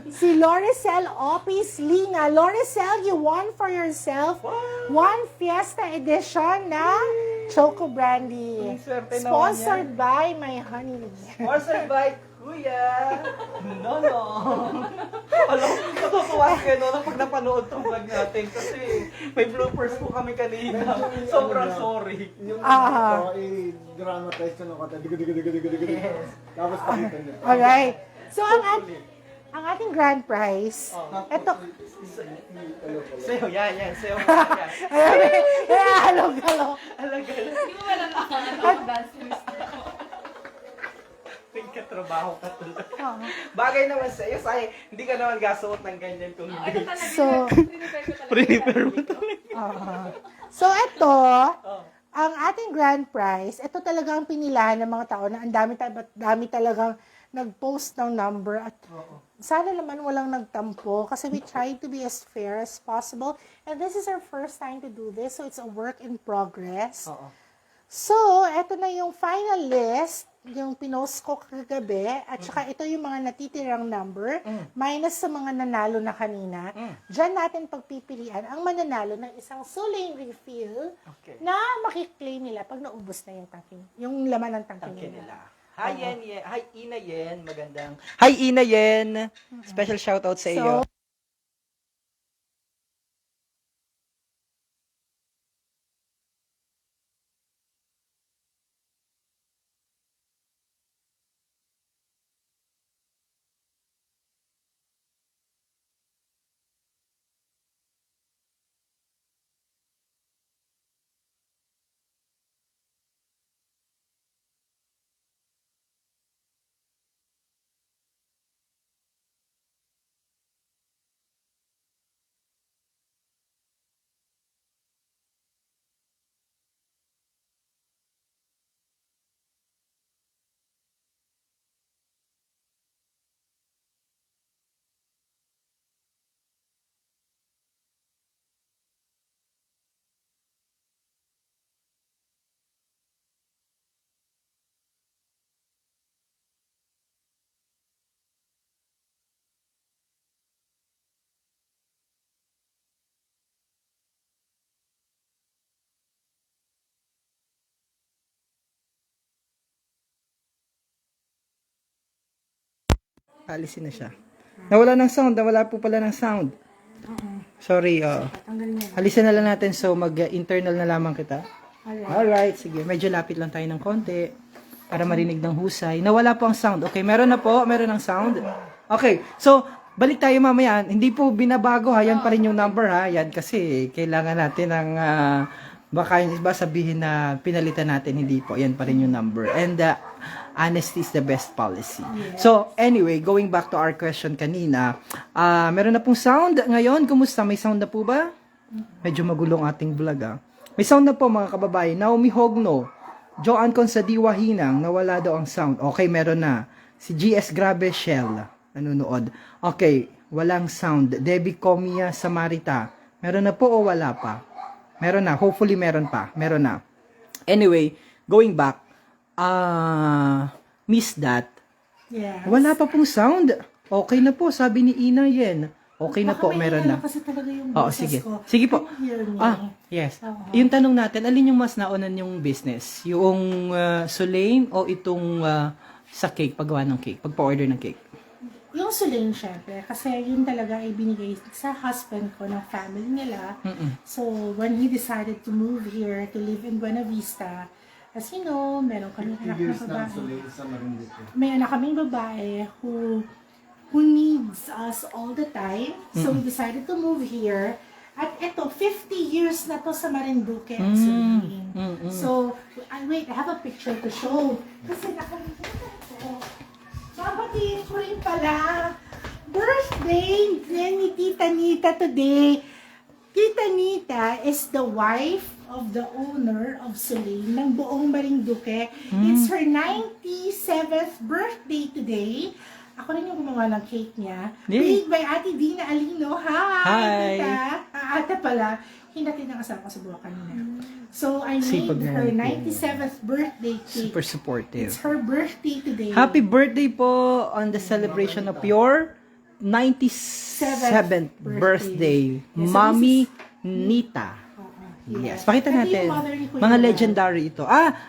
Si Loricel Opis Lina. Loricel, you won for yourself one Fiesta edition ng Choco Brandy. Ang swerte naman Sponsored by my honey. Sponsored by Kuya Nono. Alam, natutuwa kayo no pag napanood tong vlog natin kasi may bloopers po kami kanina. Sobrang sorry. Yung Ah. i-dramatize ko ng kata, digo. Tapos pakita niya. Alright. So, ang ating grand prize, eto, Sayo, yan. Sayo, yan. halo-halo. Think ka trabaho ka tuloy. Bagay naman sa'yo, hindi ka naman gasuot ng ganyan kung hindi. So, Prepare mo talaga. So, ito, ang ating grand prize, ito talaga ang pinilahan ng mga tao na ang dami talagang nag-post ng number at sana naman walang nagtampo kasi we tried to be as fair as possible and this is our first time to do this so it's a work in progress. Oo. So, ito na yung final list, yung pinost ko kagabi, at saka ito yung mga natitirang number, minus sa mga nanalo na kanina. Diyan natin pagpipilian ang mananalo ng isang Suling refill Okay. na makiklaim nila pag naubos na yung tangking, yung laman ng tangking Tangke nila. nila. Hi, Yen. Hi, Ina Yen. Magandang. Hi, Ina Yen. Special shoutout sa iyo. So, Alisin na siya. Nawala ng sound. Nawala po pala ng sound. Sorry. Tanggalin niya. Alisin na lang natin. So, mag-internal na lamang kita. Alright. Alright. Sige. Medyo lapit lang tayo ng konti. Para marinig ng husay. Nawala po ang sound. Okay. Meron na po. Meron ng sound. Okay. So, balik tayo mamaya. Hindi po binabago ha. Yan pa rin yung number ha. Yan kasi kailangan natin ng... baka yung iba sabihin na pinalitan natin. Hindi po. Yan pa rin yung number. And honesty is the best policy. So, anyway, going back to our question kanina, meron na pong sound ngayon. Kumusta? May sound na po ba? Medyo magulong ating vlog May sound na po mga kababayan. Naomi Hogno, Joanne Consadiwa Hinang, nawala daw ang sound. Okay, meron na. Si GS Grabe Shell, nanonood. Okay, walang sound. Debbie Comia Samarita, meron na po o wala pa? Meron na. Hopefully meron pa. Meron na. Anyway, going back, Miss Dat, Yes. wala pa pong sound. Okay na po, sabi ni Ina Yen. Okay na Baka po, may meron na. kasi talaga yung Oo, boses sige. ko. Sige po. Can you hear me? Yes. Oo. Yung tanong natin, alin yung mas naunan yung business? Yung Sulain o itong sa cake, paggawa ng cake, pagpa-order ng cake? Yung Sulain, syempre, kasi yun talaga ay binigay sa husband ko ng family nila. So, when he decided to move here, to live in Buena Vista, as you know, meron kaming anak na Years na babae. Sulain sa Marinduque. May anak kaming babae who needs us all the time. So, we decided to move here. At eto, 50 years na to sa Marinduque at Sulain. So, I have a picture to show. Kasi nakalimutan ko. Babatiin ko rin pala. Birthday ni Tita Nita today. Tita Nita is the wife of the owner of Sulain ng buong Marinduque. It's her 97th birthday today. Ako rin yung gumawa ng cake niya. Yay. Made by Ate Dina Alino. Hi! Hi. Tita. Ate pala. Hinatid ng asawa ko sa buwan kanina. So, I Sipag made na her yan. 97th birthday cake. Super supportive. It's her birthday today. Happy birthday po on the celebration of your 97th birthday, Yes, so Mommy Nita. Yes, pakita Ito yung natin. mother ni Kuya Mga Noel. legendary ito.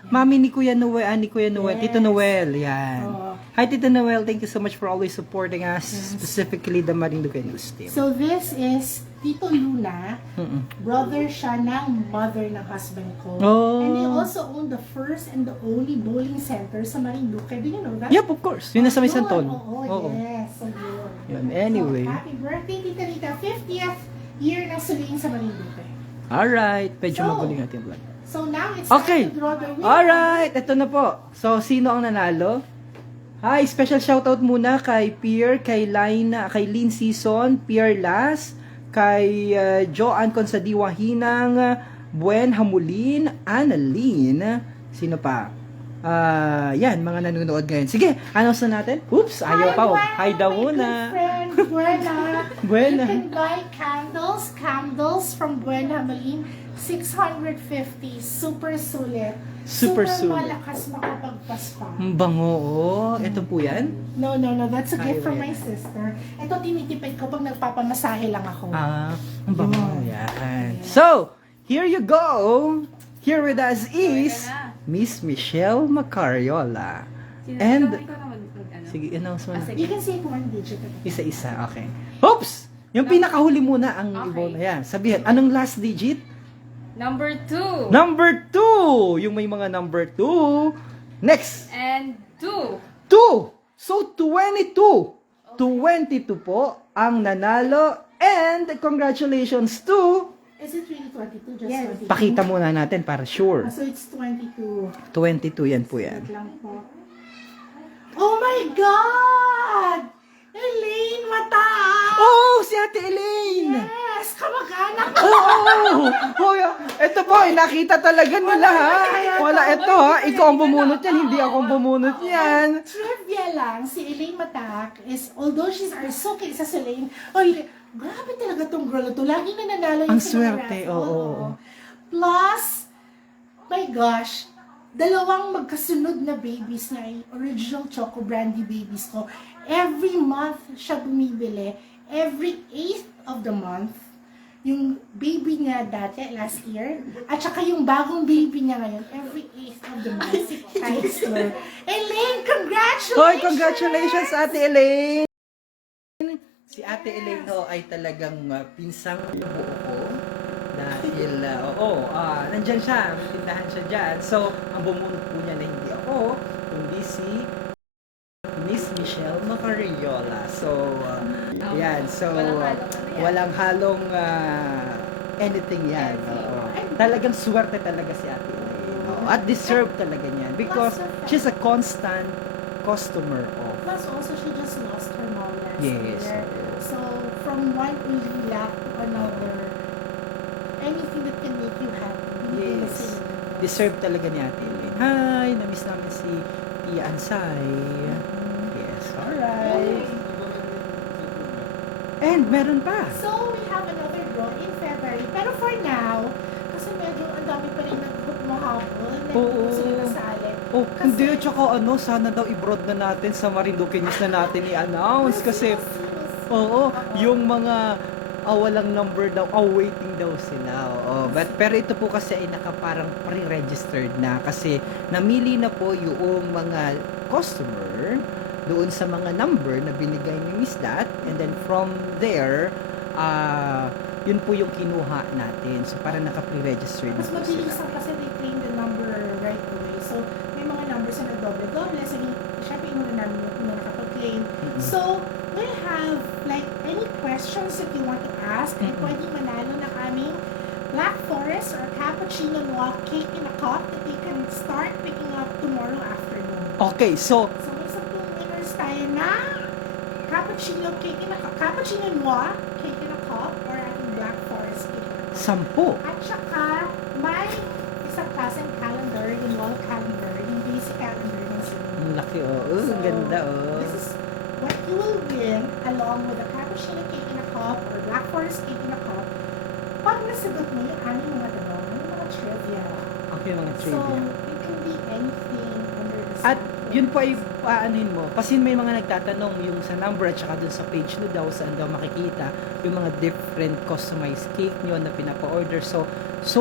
Mami ni Kuya Noel, ni Kuya Noel, Tito Noel, yan. Oo. Hi Tito Noel, thank you so much for always supporting us, specifically the Marinduque News team. So, this is Tito Luna. Brother siya ng mother ng husband ko. Oh. And they also own the first and the only bowling center sa Marinduque. Do you know that? Yep, of course. Yun nasa may Yun, Santon. Oo, yes. So, yun. Yun, anyway. So, happy birthday, Tita Rita. 50th year ng Sulain sa Marinduque. Alright, medyo So, maguling natin vlog. So, now it's Okay. time to draw the winner. Alright, ito na po. So, sino ang nanalo? Hi, special shoutout muna kay Pierre, kay Lina, kay Lynn Season, Pierre Las, kay Joanne Consadiwa Hinang, Buen Hamulin, Annalyn, sino pa? Yan, mga nanonood ngayon. Sige, announce na natin. Oops, ayaw pa. Hi daw my muna. good friend, Buena. Buena. You can buy candles from Buena Malin, 650. Super sulit. Super sulit. malakas makapagpaspa. Ang bango, oh. Ito po yan. No. That's a gift from Ay, my sister. Ito tinitipid ko pag nagpapamasahe lang ako. Ang bango. Yan. So, here you go. Here with us is Miss Michelle Macariola. And, sige, announce mo na. You can say it one digit. Isa-isa, okay. Oops! Yung pinakahuli muna ang Okay. Ayan, sabihin, anong last digit? Number 2. Number 2! Yung may mga number 2. Next! And 2. 2! So, 22. 22 po ang nanalo. And congratulations to... Is it really 22? Just Yes. 22? Pakita muna natin para sure. So it's 22. 22 yan po yan. Wait lang po. Oh my God! Elaine Mataas! Oh, si Ate Elaine! Yes! Kamag-anak ko! Oo! Hoy, ito po, nakita talaga nila ha. Wala, ito ha. Ikaw ang bumunot yan, hindi ako ang bumunot yan. Trivia lang, si Elaine Mataak is, although she's our suki sa Sulain, oy, grabe talaga tong girl na to. Lagi nananalo Ang yung sa mga swerte, raffle. oo. Plus, my gosh, dalawang magkasunod na babies na original Choco Brandy babies ko. Every month siya bumibili. Every 8th of the month, yung baby niya dati, last year, at saka yung bagong baby niya ngayon, every 8th of the month, thanks to her. Elaine, congratulations! Hoy, congratulations Ate Elaine! Si Ate Elaine ho ay talagang pinsang buo ko. Dahil, nandyan siya, may tindahan siya dyan. So, ang bumunot po niya na hindi ako, kundi si Miss Michelle Macariola. So, yan. So, walang halong anything yan. Oo. Talagang swerte talaga si Ate Elaine. Oo. At deserve talaga niyan. Because she's a constant customer of. Plus also, she just lost her mom last Yes. year. So, from one ulila to another, anything that can make you happy, binigay na Yes. sa'yo. Deserve talaga ni Ate Elaine. Hi! Namiss namin si Tia Ansay. Yes. Alright. And meron pa. So, we have another draw in February. Pero for now, kasi medyo ang dami pa rin nagmahabol, Oo. sila nasali. Oh, Kasi- hindi. Tsaka sana daw i-broad na natin sa Marinduque News na natin i-announce. Kasi, oo, yung mga walang number daw, waiting daw sila. Oo. Pero ito po kasi ay nakaparang pre-registered na kasi namili na po yung mga customer doon sa mga number na binigay ni Miss Dat, and then from there, yun po yung kinuha natin. So, para naka-pre-registered na Mas po mabilis sila. lang kasi they claim the number right away. So, may mga numbers na nag-doble-doble. So, syempre, inuna namin yung nakapag-claim. So, we have like any questions that you want to ask, ay pwedeng manalo ng aming Black Forest or Cappuccino Noir Cake in a Cup that they can start picking up tomorrow afternoon. Okay, so, So, may 10 winners tayo na Cappuccino Cake in a Cup, Cappuccino Noir Cake in a Cup, or ating Black Forest Cake in a Cup. 10. At saka, may isang klaseng calendar, yung wall calendar, yung basic calendar ng Cebu. Ang laki, oh. Ang ganda, oh. This is what you will win along with a cappuccino cake in a cup or black forest cake in a cup pag nasagot mo yung aming mga tanong, yung mga trivia. Okay, mga So, trivia. it can be anything under the sun. At yun po ay paanin mo. Kasi may mga nagtatanong yung sa number at saka dun sa page nyo daw saan daw makikita yung mga different customized cake nyo na pinapa-order. So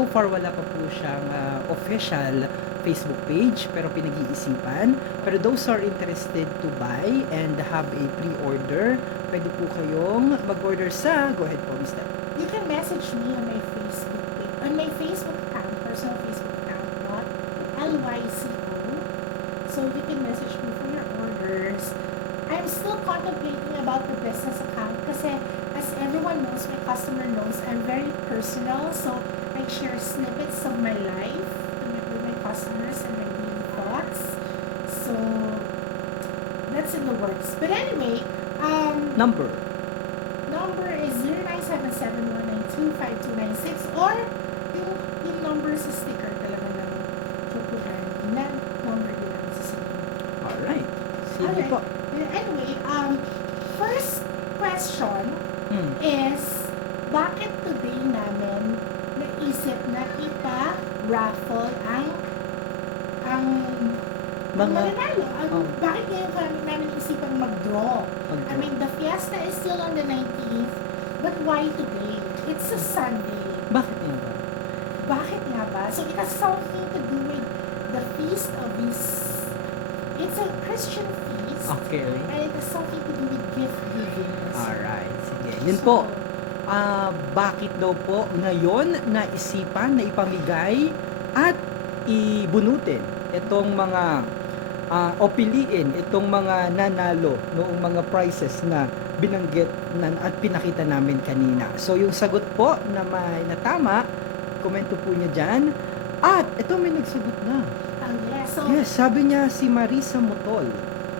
far wala pa po siyang official Facebook page pero pinag-iisipan. Pero those are interested to buy and have a pre-order, pwede po kayong mag-order sa, go ahead po, Mr. You can message me on my Facebook page, on my Facebook account, personal Facebook account, not LYCO. So you can message me for your orders. I'm still contemplating about the business account kasi as everyone knows, my customer knows, I'm very personal. So I share snippets of my life with my customers and my daily thoughts. So that's in the works. But anyway, Number. number is 0977-192-5296 or yung number sa sticker talaga ng Chocohan na number din namin sa sticker. Alright. Sige Alright. po. Anyway, first question is bakit today namin naisip na ipa-raffle ang Mga- mananalo? Oh. Bakit ngayon kami namin isipang mag-draw? I mean, the fiesta is still on the 19th, but why today? It's a Sunday. Bakit nga ba? Bakit nga ba? So, it has something to do with the feast of this. It's a Christian feast. Okay. And it has something to do with gift giving. Alright. Sige. Yun po. Bakit daw po ngayon naisipan na ipamigay at ibunutin itong mga o piliin itong mga nanalo noong mga prizes na binanggit at pinakita namin kanina. So yung sagot po na may natama, komento po niya dyan. At ito may nagsagot na. Yes. So, Yes, sabi niya si Marisa Motol.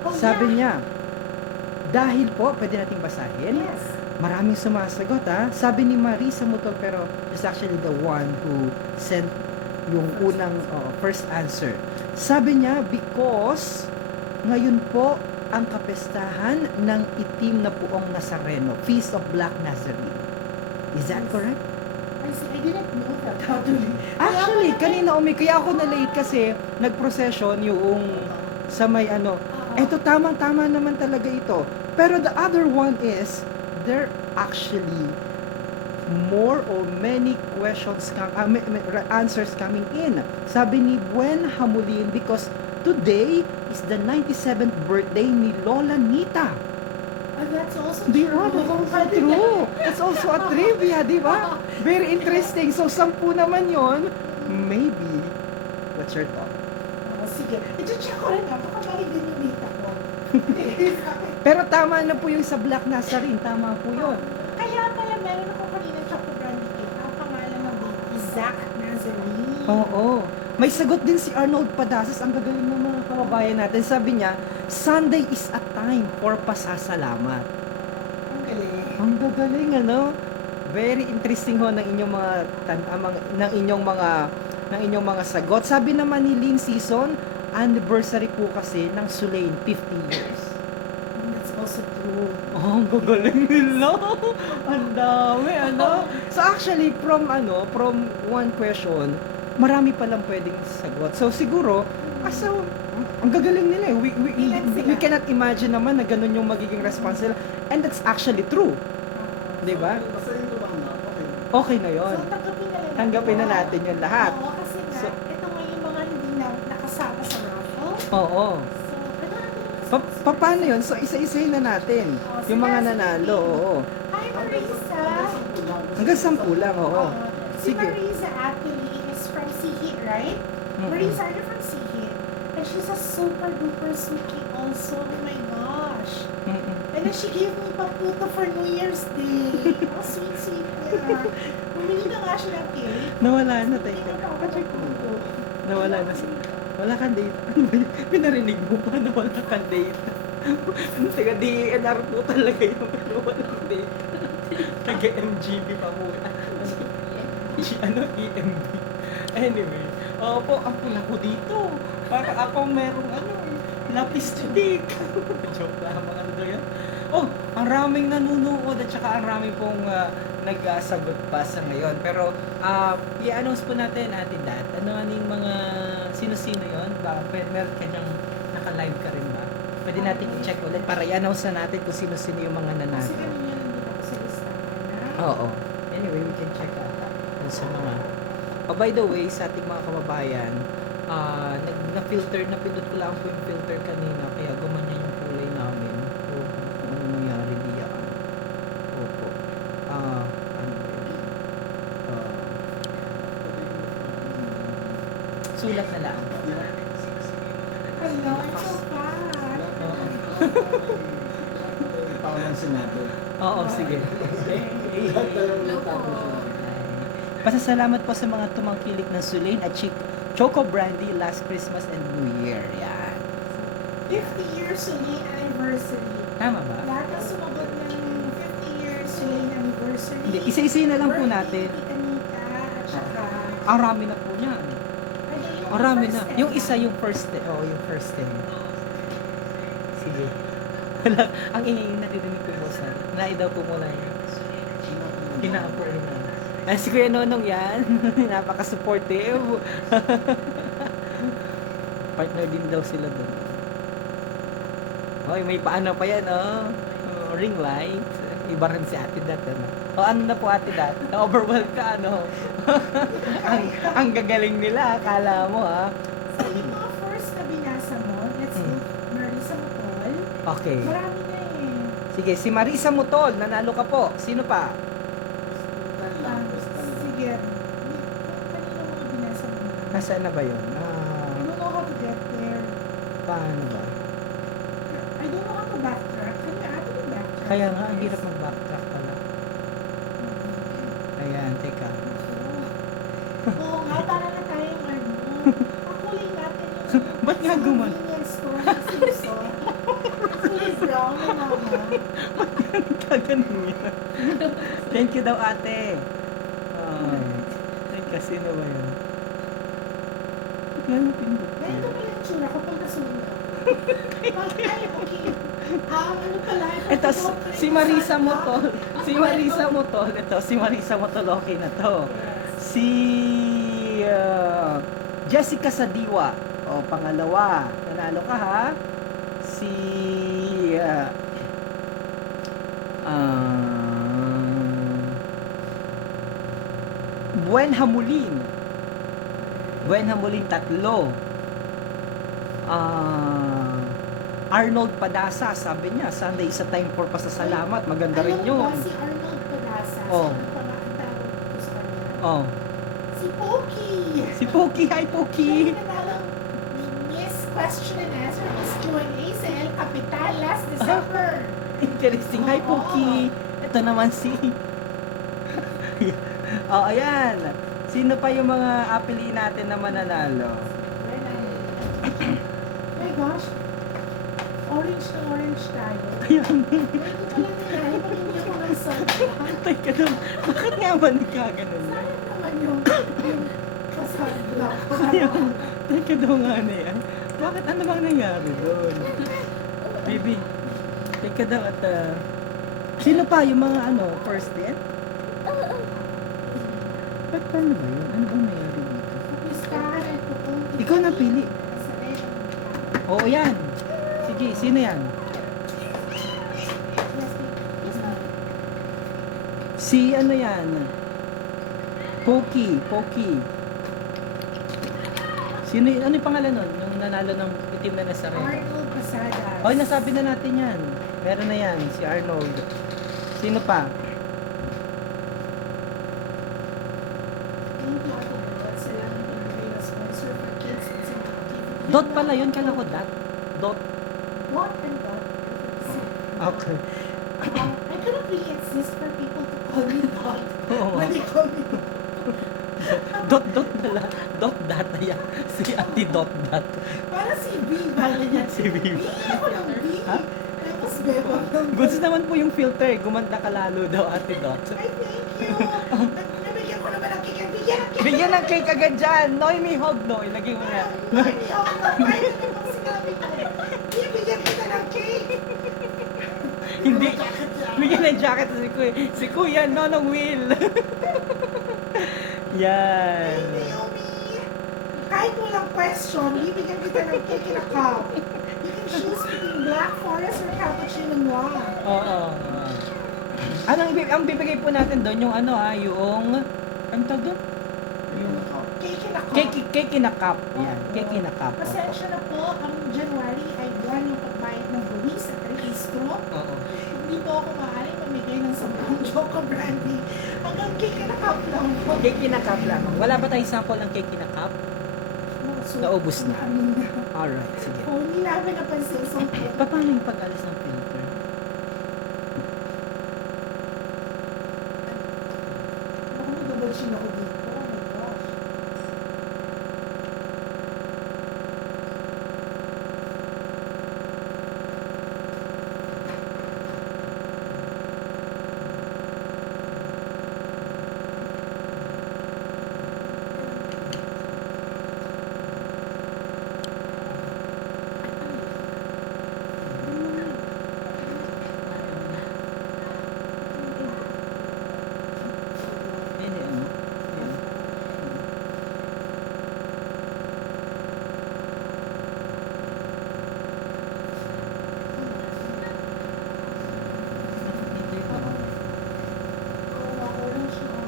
oh, Sabi yeah. niya, dahil po, pwede nating basahin. Yes. Maraming sumasagot ha. Sabi ni Marisa Motol, pero is actually the one who sent yung unang first answer. Sabi niya, because ngayon po ang kapestahan ng itim na puong Nazareno, Feast of Black Nazarene. Is that correct? I see. I didn't know that. Actually. Actually, kanina kaya ako na late kasi nag-procession yung sa may eto tamang-tama naman talaga ito. Pero the other one is, there actually more or many questions answers coming in. Sabi ni Buen Hamulin, because today is the 97th birthday ni Lola Nita. And that's also Di true. ba? That's also true. That's also a trivia, di ba? Very interesting. So, 10 naman yon. Maybe. What's your thought? Oh, sige. I-check ko rin nga. Baka mali din yung data ko. Pero tama na po yung sa Black Nazarene. Tama po yun. Kaya pala meron ako kanina choco brandy cake. Ang pangalan ng baby, Zach Nazarene. Oo. May sagot din si Arnold Padasas. Ang gagaling ng mga kababayan natin. Sabi niya, Sunday is a time for pasasalamat. Ang galing. Ang gagaling, ano? Very interesting ho ng inyong mga ng inyong mga sagot. Sabi naman ni Lynn Season, anniversary po kasi ng Sulain 50 years. And that's also true. Oh, ang gagaling nila. Ang dami, ano? So actually, from one question, marami palang pwedeng sagot. So siguro, ang gagaling nila eh. Ilan sila? We cannot imagine naman na ganun yung magiging response nila. And that's actually true. Di ba? Basta yung tumama, okay. Okay na yon. So, Tanggapin na natin yun lahat. Oo, kasi nga, So- ito nga yung mga hindi na nakasama sa raffle. Oo. So, ito natin Paano yun? So isa-isahin na natin. Oh, Yung mga sila, nanalo. sige. Oo. Hi, Marisa! Hanggang 10 lang, oo. Si Sige. Marisa actually is from Sihit, right? Mm-mm. Marisa, are you from Sihit? And she's a super duper sweet kid also. Oh my gosh. Mm-mm. And then she gave me paputo for New Year's Day. Oh, sweet niya. Bumili na nga siya ng cake. Nawala na, Hindi teka. na ako paputo. Nawala na sa... Wala kang date. Ano ba yun? Pinarinig mo pa na wala kang date. Taga DNR po talaga yung pero walang date. Taga MGB pa po. EMB. Anyway. Opo, ang pula ko dito. Para akong merong lapis today. Joke lang, mga ano daw yan. Oh, ang raming nanonood at saka ang raming pong nagsagot pa sa ngayon. Pero, i-announce po natin, Ate Dat. Ano yung mga sino-sino yon? Meron ka dyang naka-live ka rin ba? Pwede natin i-check ulit para i-announce na natin kung sino-sino yung mga Kasi nanalo. kanina nandito ako sa listahan na. Oo. Anyway, we can check out dun sa mga... Oh, by the way, sa ating mga kababayan, na-filter, napindot ko lang po yung filter kanina, kaya gumanyan yung kulay namin. So, kung ano nangyari diyan. Opo. Ano ba yun? Sulat na lang. Hello, it's so fast. Oo. Tamang sinabi. Oo, sige. Lahat na yung tamang sinabi. Pasasalamat po sa mga tumangkilik ng Sulain at Choco Brandy last Christmas and New Year. Yan. 50 years Sulain anniversary. Tama ba? Lahat ng sumagot ng 50 years Sulain anniversary. Hindi, isa-isa na lang po Birthday natin. ni Tita Nika, at saka... Arami na po yan. Ano yung Arami first na. step? Yung isa yung first day. Oo, yung first day. Sige. Wala. Ang ingay naririnig ko yung boss na. Nai daw po muna yun. Kinaapo na. Ay, si Kuya Nonong yan. Napaka-supportive. Partner din daw sila doon. Hoy, may paano pa yan, oh. Ring light. Iba rin si Ate Dat, ano. O, ano na po, Ate Dat? Na-overwhelmed ka, ano. ang gagaling nila, akala mo, ha. So, yung mga first na binasa mo, let's look, Marisa Motol. Okay. Marami na eh. Sige, si Marisa Mutol, nanalo ka po. Sino pa? Sige. Kanina mga binasa mo na. Nasaan na ba yun? I don't know how to get there. Paano ba? I don't know how to backtrack. Kaya ate yung backtrack. Kaya nga, ang hirap mag-backtrack pala. Ayan, teka. Oo nga, para na tayong ano. Pakulay natin yung... Ba't nga guman? Convenience store ng Simpson. Kulay brown na mama. Kaganon yan. Thank you daw, ate. Teka, sino ba yun? Ano pindot? Ganito pala yung tsura ko pag nasunog ako. Ay, okay. Ano pala? Ito, si Marisa Motol. Si Marisa Motol. Ito, si Marisa Motol. Okay na to. Si Jessica Sadiwa. O, pangalawa. Nanalo ka, ha? Si Buen Hamulin. Buen Hamulin, 3. Arnold Padasa, sabi niya, Sunday is a time for pasasalamat. Maganda rin Alam mo ba yun. si Arnold Padasa? Oh. Sino pa nga ang tawag dito sa kanya? Oh. Si Pokey! Si Poki, hi Poki! Siya yung nanalang Miss Question and Answer Miss Q&A sa El Capital last December. Interesting, hi Oo. Poki! Ito naman si... oh, ayan. Sino pa yung mga apeli natin na mananalo? Oh my gosh. Orange na orange tayo. Ayan. Hindi ko pala nilay pag hindi ako ng sunblock. Teka lang, bakit nga ba nagkaganon na? Sayang naman yung sunblock ko. Ayun, teka daw nga na yan. Bakit ano bang nangyari doon? Baby, teka daw at sino pa yung mga ano, first din? Ba't paano ba yun? Ano bang nangyari dito? Listahan ay putong Ikaw napili. Oo, yan. Sige, sino yan? Si ano yan? Poki, Poki. Sino ano yung pangalan nun? Yung nanalo ng itim na Nazareno. Arnold Pasadas. Hoy, nasabi na natin yan. Meron na yan, si Arnold. Sino pa? Thank you, Ate Dot. Salamat ang bigay na sponsor for kids at sa mga activity. Dot pala yun, kala ko dot. Dot. Dot and Dot. Okay. I cannot really insist for people to call me Dot. Oo. When they call me Dot. Dot, dot pala. Dot, dot. Ayan. Si Ate Dot, dot. Para si B, bala niya. Si B. Ako ng B. Ha? Tapos Beba ng B. Goods naman po yung filter. Gumanda ka lalo daw, Ate Dot. Ay, thank you. Nabigyan ko naman ng cake. Bigyan ng cake. Bigyan ng cake agad dyan. Noemi Hog, no. Ilagay mo na. Ay, ako na. Kahit ano pang sinabi ko. Bibigyan kita ng cake. Hindi. Bigyan ng jacket si Kuya Nonong Will. Yan. Hey, Naomi. Kahit walang question, bibigyan kita ng cake in a cup. You can choose between Black Forest or Cappuccino Noir. Oo. Ang bibigay po natin doon, yung ano yung, ano tawag doon? Yung Cake in a cup. cake in a cup. Yan, cake in a cup. Pasensya na po, ang January ay buwan ng pagbayad ng buwis at registro. Oo. Hindi po ako maaaring mamigay ng 10 Choco Brandy. Hanggang cake in a cup lang po. Cake in a cup lamang. Wala ba tayong sample ng cake in a cup? So, Naubos na. kanina. Alright, sige. Oh, hindi namin napansin. So, Paano yung pag-alis ng filter? baka mag-double chin ako dito. Oh my gosh. Hindi, ano? Yan. Hindi pa. Orange na.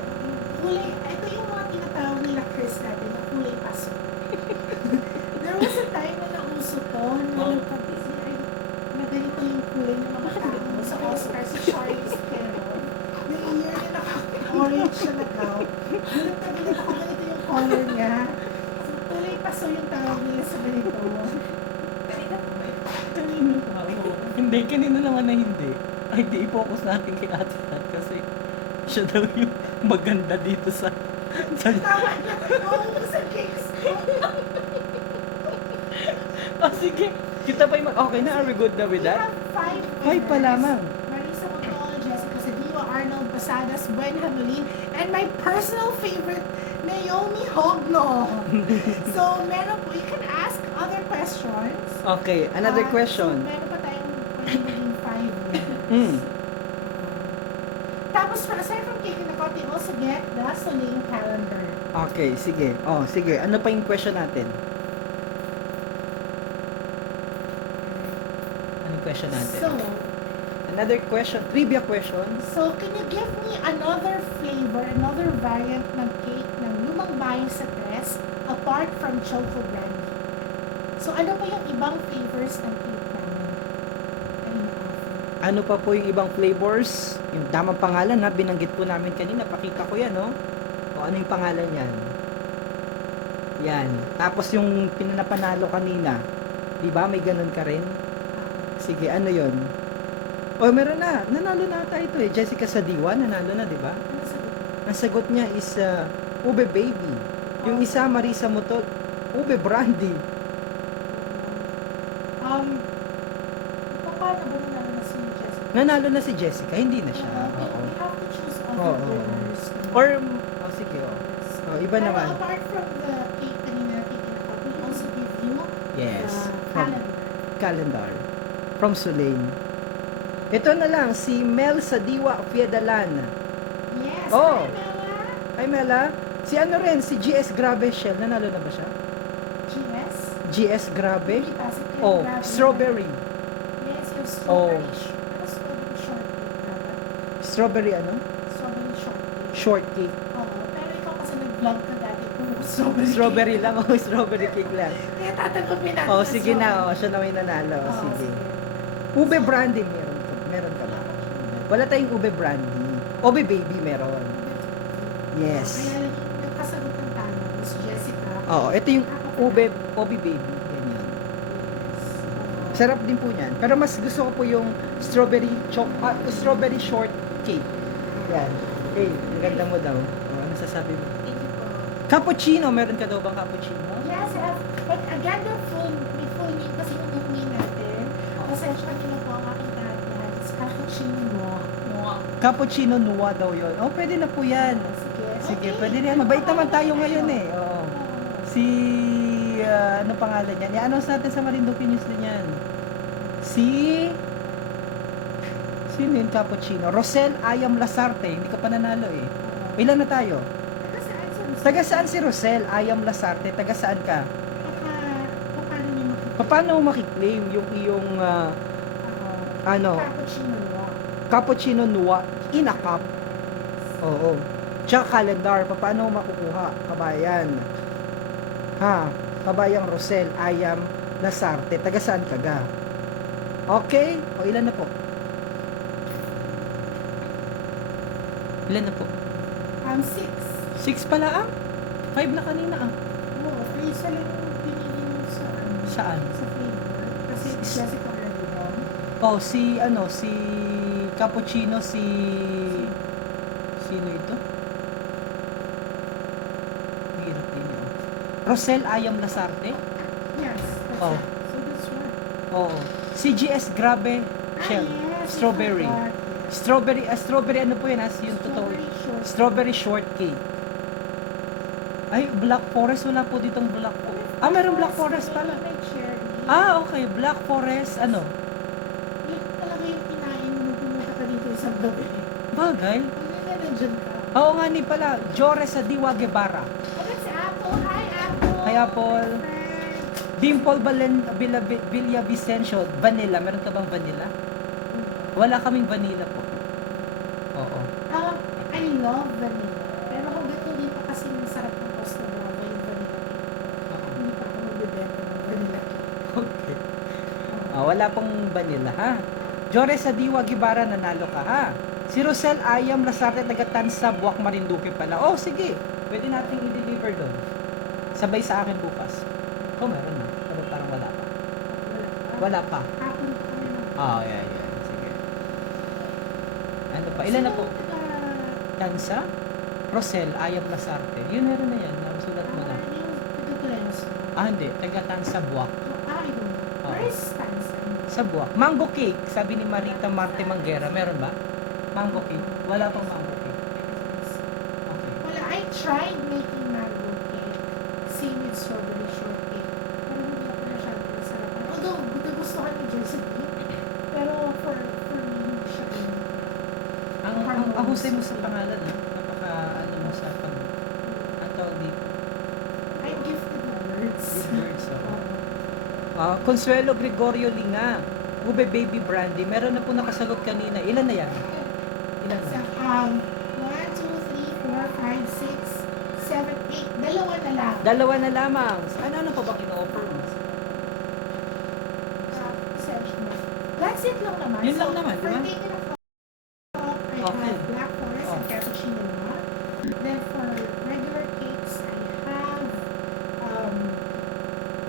Kulay, ito yung mga tinatawag nila Chris natin na kulay paso. There was a time na nauso to, na na ganito yung kulay ng mga tao sa Oscar, si Charlize Theron. Yung year na naka-orange siya na gown. Ganito ako, ganito yung color niya. So, kulay paso yung tawag nila sa ganito. Kanino pa? Hindi, kanino naman na hindi. Ay, di i-focus natin kay Ate Nat kasi siya daw yung maganda dito sa Tama niya, oo, sa cakes ko. Oh, sige. Kita pa yung okay na, are we good na with We that? have 5 Five pa lamang. Marisa Montol, Jessica Cedillo, Arnold Pasadas, Gwen Hamulin, and my personal favorite, Naomi Hogno. So, meron po, you can ask other questions. Okay, another So, question. meron pa tayong pwede maging 5 minutes. Hmm. Tapos, aside from cake in the cup, you also get the Soling calendar. Okay, sige. Oh, sige. Ano pa yung question natin? Ano yung question natin? So, Another question, trivia question. So, can you give me another flavor, another variant ng cake ng lumang bahay sa tres apart from Choco Brandy? So, ano pa yung ibang flavors ng cake namin? Ano pa po yung ibang flavors? Yung tamang pangalan ha, binanggit po namin kanina. Pakita ko yan, no? O ano yung pangalan yan? Yan. Tapos yung pinanapanalo kanina, di ba? May ganun ka rin? Sige, ano yon? O, meron na. Nanalo na ata ito eh. Jessica Sadiwa, nanalo na, di ba? Ano sagot mo? Ang sagot niya is Ube Baby. Yung isa, Marisa Mutol, Ube Brandy. Paano ba nanalo na si Jessica? Nanalo na si Jessica, hindi na siya. We Oo. have to choose other Oo. winners. Or, sige, iba Pero naman. apart from the cake kanina natin ako, we also give you Yes. the From calendar. calendar. From Sulain. Ito na lang, si Mel Sadiwa Fiedalan. Yes. Oh. Hi, Mela. Ay, Mela. Si ano rin, si GS Grabe Shell. Nanalo na ba siya? GS. GS Grabe? Hindi pa, si Claire Oh, Grabe. strawberry. Yes, yung Oh. strawberry. Ano strawberry shortcake dapat? Strawberry ano? Strawberry shortcake. Shortcake. Oo, pero ikaw kasi nag-vlog ka dati kung strawberry Strawberry lang. Oh, strawberry cake lang. Kaya tatanggapin natin. Oh, na sige na. strawberry. Oh, siya na may nanalo. Oh, Oo, sige. sige. Ube Brandy meron ka ba? Wala tayong ube brandy. Ube baby meron. Yes. Kaya nagkasagot ng tanong, Miss Jessica. Oo, ito yung ube baby. Ganyan. Sarap din po niyan. Pero mas gusto ko po yung strawberry shortcake. Yan. Okay, ang ganda mo daw. Oh, ano sasabi mo? Thank you po. Cappuccino, meron ka daw bang cappuccino? Yes, but again, may full name kasi yung name natin. Pasensya nyo po ang aking lahat. It's cappuccino mo. Cappuccino Nua daw yon. Oh, pwede na po yan. Sige, pwede na yan. Mabait naman tayo ngayon eh. Oo. Si, ano pangalan niyan? I-announce natin sa Marinduque News din yan. Sino yung cappuccino? Rosel Ayam Lasarte. Hindi ka pa nanalo eh. Ilan na tayo? Taga saan si Rosel Ayam Lasarte? Taga saan ka? Paano nyo makikita? Paano mo makiklaim yung iyong ano? Cappuccino mo. Cappuccino Nua in a cup? Oo. Tsaka calendar. Paano mo makukuha? Kabayan. Ha? Kabayang Rosel Ayam Lasarte. Taga saan ka ga? Okay? O ilan na po? Ilan na po? 6. 6 pala ah? 5 na kanina ah. Oo, pero isa lang yung pinili mo sa Saan? sa flavor. Kasi Jessica already done. Oh, si cappuccino, sino ito? Hirap din yun. Rosel Ayam Lasarte? Yes. That's Oh. it. So that's one. Oo. Si GS Grabe Shell. Yes, Strawberry. I forgot. Strawberry ano po yun ha? Yung totoo. Strawberry short. Strawberry shortcake. Ay, Black Forest. Wala po ditong Black Forest. Ah, meron Black Forest pala. May cherry. Ah, okay. Black Forest, ano? Yun talaga yung kinain mo nung pumunta ka dito isang gabi. Bagay. Kung na nandiyan ka. Oo nga ni pala. Jore sa Diwa Guevara. Oh, that's Apple. Hi, Apple. Hi, Apple. My friend. Dimple Villavicencio. Vanilla. Meron ka bang vanilla? Wala kaming vanilla po. Oo. I love vanilla. Pero hanggang hindi pa kasi masarap ng Costa Brava yung vanilla cake. Hindi pa ako magbibenta ng vanilla cake. Okay. Wala pong vanilla, ha? Jore sa Diwa Guevara, nanalo ka, ha? Si Rosel Ayam Lasarte, taga Tansa, Buwak, Marinduque pala. Oh, sige. Pwede nating i-deliver doon. Sabay sa akin bukas. Oh, meron na. Pero parang wala pa. Wala pa. Hapon pa kami ng... Yeah. Sige. Ano pa? Ilan na po? Tansa? Rosel Ayam Lasarte. Yun, meron na yan. Nasulat mo na. Hindi. Taga Tansa, Buwak. I don't know. Where is Stanza? Sa buwak. Mango cake, sabi ni Marita Marte Manguera. Meron ba? Mango cake? Wala pang mango cake. Okay. Well, I tried making mango cake. Same with strawberry shortcake. Pero hindi ako masyadong masarapan. Although, gustuhan ni Josephine. Pero for me, hindi siya ganun. Ang husay mo sa pangalan, ha? Napaka, ano mo sa pag... Ang tawag dito? I'm gifted with words. Good words, Consuelo Gregorio Linga. Ube Baby Brandy. Meron na po nakasagot kanina. Ilan na yan? Ilan na? So, 1, 2, 3, 4, 5, 6, 7, 8. Dalawa na lang. Dalawa na lamang. Ano pa ba kino-offer mo? Let's That's it lang naman. Yun lang naman, for di ba? taking a coffee, I Okay. have black forest and cappuccino nut. Then for regular cakes, I have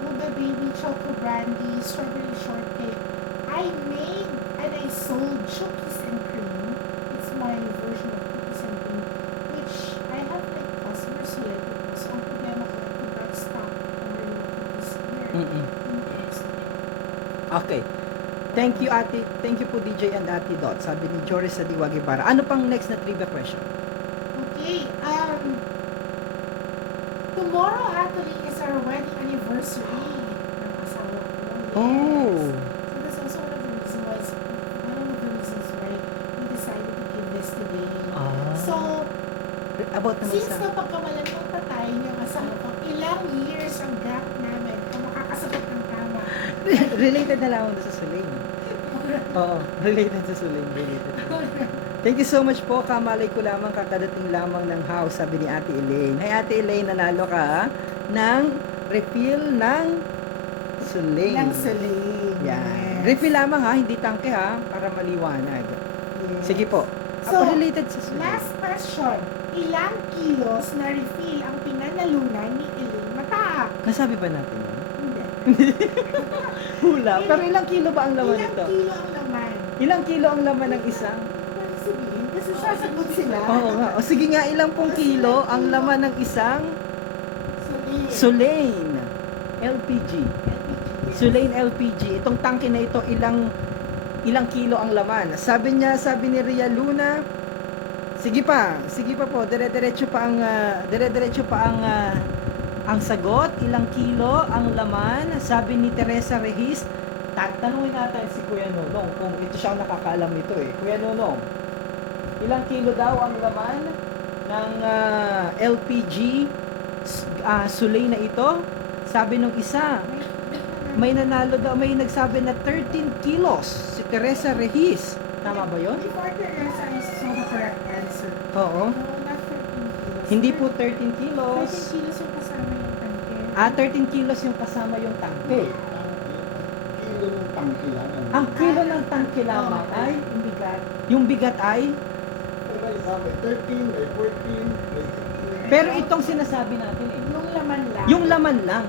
Ube Baby Choco Brandy, Strawberry Shortcake. I made and I sold cookies and cream. It's my version of cookies and cream, which I have like customers who like it. So ang problema ko, I could not stop ordering cookies here. Mm-mm. in Instagram. Okay. Thank you, Ate. Thank you po, DJ and Ate Dot. Sabi ni Joris Sadiwa Guevara. Ano pang next na trivia question? Okay, tomorrow actually is our wedding anniversary ng asawa ko. Yes. Oh. So that's also one of the reasons why we decided to give this today. So, About naman since sa... napagkamalan ng patay yung asawa ko, ilang years ang gap namin kung makakasagot ng tama. Related na lang ako sa Sulain. Oo, related sa Sulain. Related. Thank you so much po. Kamalay ko lamang kakadating lamang ng house, sabi ni Ate Elaine. Hey Ate Elaine, nanalo ka ng refill ng Sulain. Ng Celine. Yan. Yes. Refill lamang ha, hindi tangke ha, para maliwanag. Yes. Sige po. So, Ako related sa Sulain. Last question. Ilang kilos na refill ang pinanalunan ni Elaine Mataak? Nasabi ba natin yun? Hindi. Hula. Pero ilang kilo ba ang laman Ilang nito? kilo ang laman? Ilang kilo ang laman ng isang? Ano sabihin? Kasi sasagot sila. Oo nga. O sige nga, ilang pong kilo ang laman ng isang Celine. Sulain LPG. Sulain LPG. Itong tangke na ito, ilang kilo ang laman? Sabi ni Ria Luna, sige pa po, dire-diretso pa ang sagot, ilang kilo ang laman? Sabi ni Teresa Regis, tanungin natin si Kuya Nonong kung ito siya ang nakakaalam nito eh. Kuya Nonong, ilang kilo daw ang laman ng LPG Sulain na ito? Sabi nung isa, may nanalo daw, may nagsabi na 13 kilos, si Teresa Regis. Tama ba yon? Before Teresa is so the correct answer. Oo. No, not 13 kilos. Hindi po 13 13 kilos. kilos yung kasama yung tangke. 13 kilos yung kasama yung tangke. Kilo ng tangki lang. Ang kilo ng tangke lamang ay, yung bigat ay, Pero iba, may 13, may 14, may 15. pero itong sinasabi natin eh. Yung laman lang.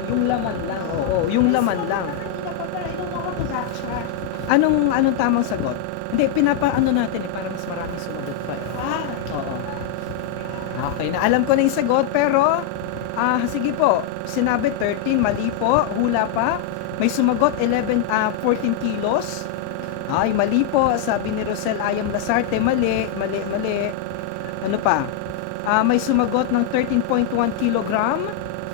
Yung laman lang, oo, yung laman lang. Kanina pa, pero I don't know how to backtrack. Anong tamang sagot? Hindi, pinapaano natin eh, para mas maraming sumagot pa eh. Oo. Okay, na alam ko na yung sagot, pero, sige po, sinabi 13, mali po, hula pa. May sumagot 14 kilos. Ay, mali po, sabi ni Rosel Ayam Lasarte, mali. Ano pa? May sumagot ng 13.1 kilogram,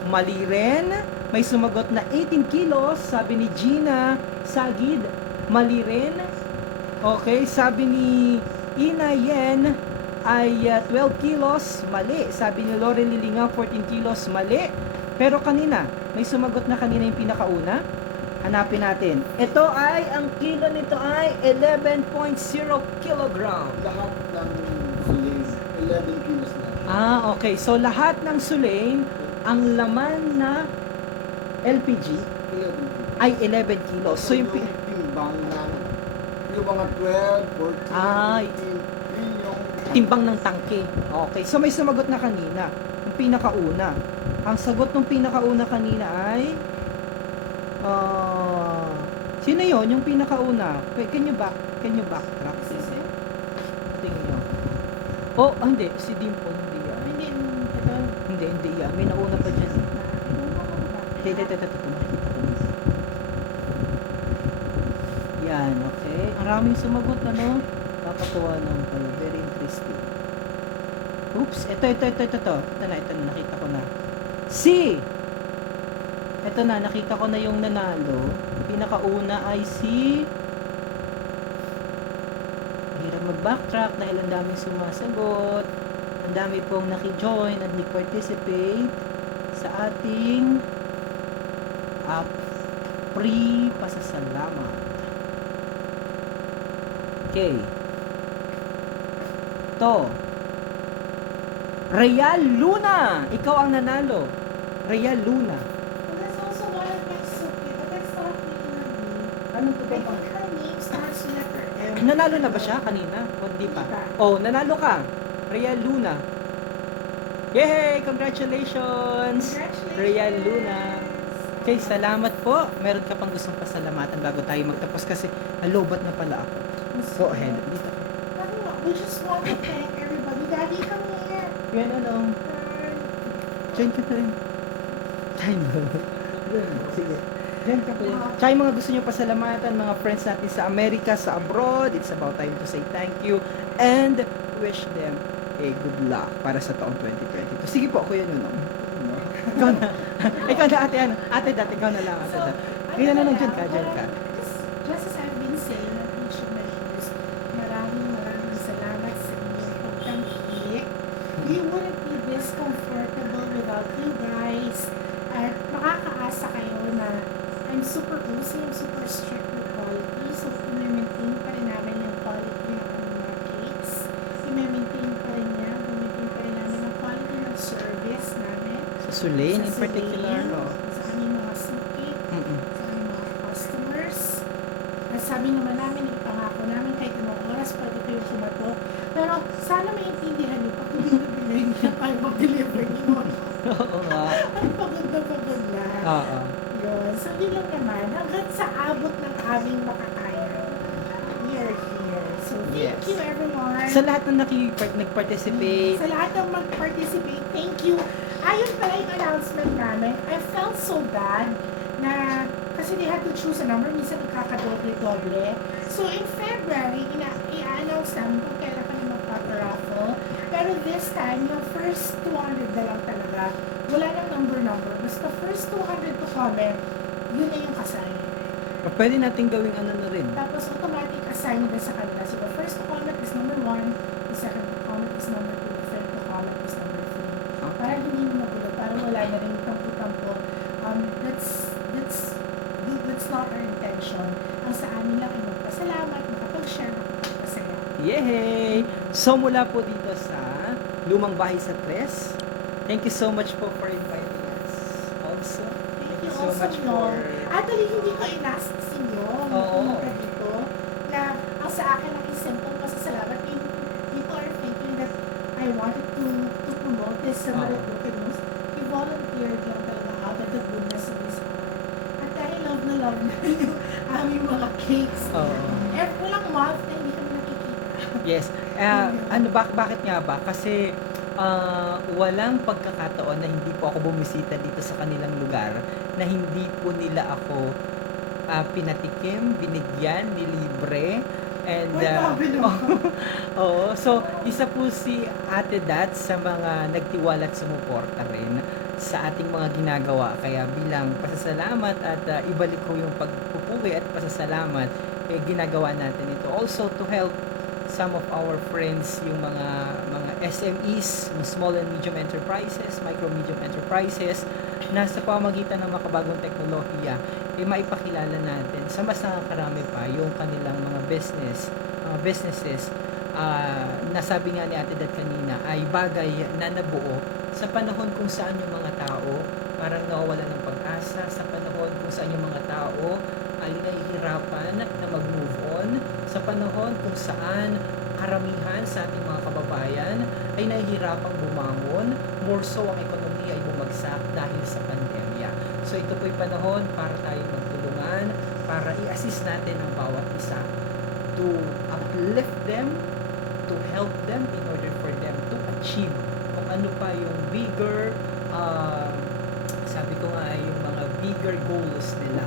mali rin. May sumagot na 18 kilos, sabi ni Gina Sagid, mali rin. Okay, sabi ni Ina Yen ay 12 kilos, mali. Sabi ni Lore Lilinga, 14 kilos, mali. Pero kanina, may sumagot na kanina yung pinakauna. Hanapin natin. Ito ay, ang kilo nito ay 11.0 kilogram. Lahat ng Sulain, 11 kilos na. Okay. So, lahat ng Sulain, ang laman na LPG 11 kilos. ay 11 kilos. So, yung... yung timbang ng yung mga 12, 14, Ay. 15, yun yung timbang ng tangke. Okay. So, may sumagot na kanina. Yung pinakauna. Ang sagot ng pinakauna kanina ay... sino yon? Yung pinakauna? Can you backtrack? Tingin nyo. Oh, hindi. Si Dimple, hindi yan. Hindi, ito. Hindi yan. May nauna pa dyan. I don't know how to backtrack. Ito. Makikita ko dito. Yan, okay. Ang raming sumagot, ano? Kakatuwa naman pala. Very interesting. Oops. Ito. Ito na, nakita ko na. Ito na, nakita ko na yung nanalo. Pinakauna ay si... Hirap mag-backtrack dahil ang daming sumasagot. Ang dami pong naki-join at nag-participate sa ating pre-pasasalamat. Okay. To. Real Luna! Ikaw ang nanalo. Real Luna. Well, that's also one of my suki, but that's not really her name. Anong I think her name starts with a nanalo na ba siya kanina? O di pa? Oh, nanalo ka. Rhea Luna. Yay! Congratulations! Rhea Luna. Okay, salamat po. Meron ka pang gustong pasalamatan bago tayo magtapos kasi nalobat na pala ako. Go ahead. Dito. We just want to thank everybody. Daddy, come here. Yan ano. Join ka na rin. Join mo. Sige. Join ka pa rin. Tsaka yung mga gusto nyo pasalamatan, mga friends natin sa Amerika, sa abroad, it's about time to say thank you and wish them a good luck para sa taong 2022. Sige po, Kuya Nunong. Ikaw na. Ikaw na, ate, ano? Ate, dati, ikaw na lang. Ate, dati. Ngayon na lang, dyan ka, dyan ka. Just as I've been saying at each of my videos, maraming salamat sa inyong pagtangkilik. We wouldn't be this comfortable without you guys. At makakaasa kayo na I'm super OC, I'm super strict with quality. So, i-maintain pa rin namin yung quality ng aming mga cakes. I-maintain pa rin niya, i-maintain pa rin namin ang quality ng service namin. Sa Sulain in Sa particular, Sulain, no? sa aming mga suki, Mm-mm. sa aming mga customers. At sabi naman namin, ipangako namin kahit anong oras pwede kayo kumato. Pero sana maintindihan niyo, pag hindi na bilay niya tayo mag-deliver niyo. Oo nga. Ang pagod na pagod na. Oo. Yun. So, yun lang naman. Hanggang sa abot ng aming makakaya. We are here. So, thank Yes. you everyone. Sa lahat na nag-participate, Sa lahat ng mag-participate, thank you. Ayun pala yung announcement namin. I felt so bad na kasi they had to choose a number. Minsan nagkakadoble-doble. So in February, i-announce namin kung kailan kami magpaparaffle. Pero this time, yung first 200 na lang talaga. Wala nang number. Basta first 200 to comment, yun na yung kasali. pwede natin gawing ano na rin. Tapos automatic assign na sa kanila. So the first to comment is number 1, the second to comment is number 2, the third to comment is number 3. Para hindi mo magulo, para wala na rin tampo-tampo. That's not our intention. Ang sa amin lang ay magpasalamat, makapag-share, makapagpasaya. Yay! So mula po dito sa Lumang Bahay sa Tres, thank you so much po for inviting us. Also, Thank you so also, much no. for... Actually, hindi ko inask sa inyo, Oo. pumunta dito, na ang sa akin ang simple pasasalamat. People are thinking that I wanted to promote this sa Oo. Marinduque News. He volunteered lang talaga out of the goodness of his heart. At dahil love na yung aming mga cakes. Oo. Walang month na hindi kami nakikita. Yes. Bakit nga ba? Kasi walang pagkakataon na hindi po ako bumisita dito sa kanilang lugar na hindi po nila ako pinatikim, binigyan, nilibre, and oo. So, isa po si Ate Dat sa mga nagtiwala at sumuporta rin sa ating mga ginagawa. Kaya bilang pasasalamat at ibalik ko yung pagpupuri at pasasalamat, ginagawa natin ito. Also to help some of our friends, yung mga SMEs, mga small and medium enterprises, micro medium enterprises, na sa pamagitan ng makabagong teknolohiya, maipakilala natin sa mas nakakarami pa yung kanilang mga businesses na sabi nga ni Ate Dad kanina ay bagay na nabuo sa panahon kung saan yung mga tao parang nawawala ng pag-asa, sa panahon kung saan yung mga tao ay nahihirapan na mag-move on, sa panahon kung saan karamihan sa ating mga kababayan ay nahihirapang bumangon, more so ang ekonomiya ay bumagsak dahil sa pandemya. So ito po'y panahon para tayong magtulungan, para i-assist natin ang bawat isa to uplift them, to help them in order for them to achieve kung ano pa yung bigger, sabi ko nga yung mga bigger goals nila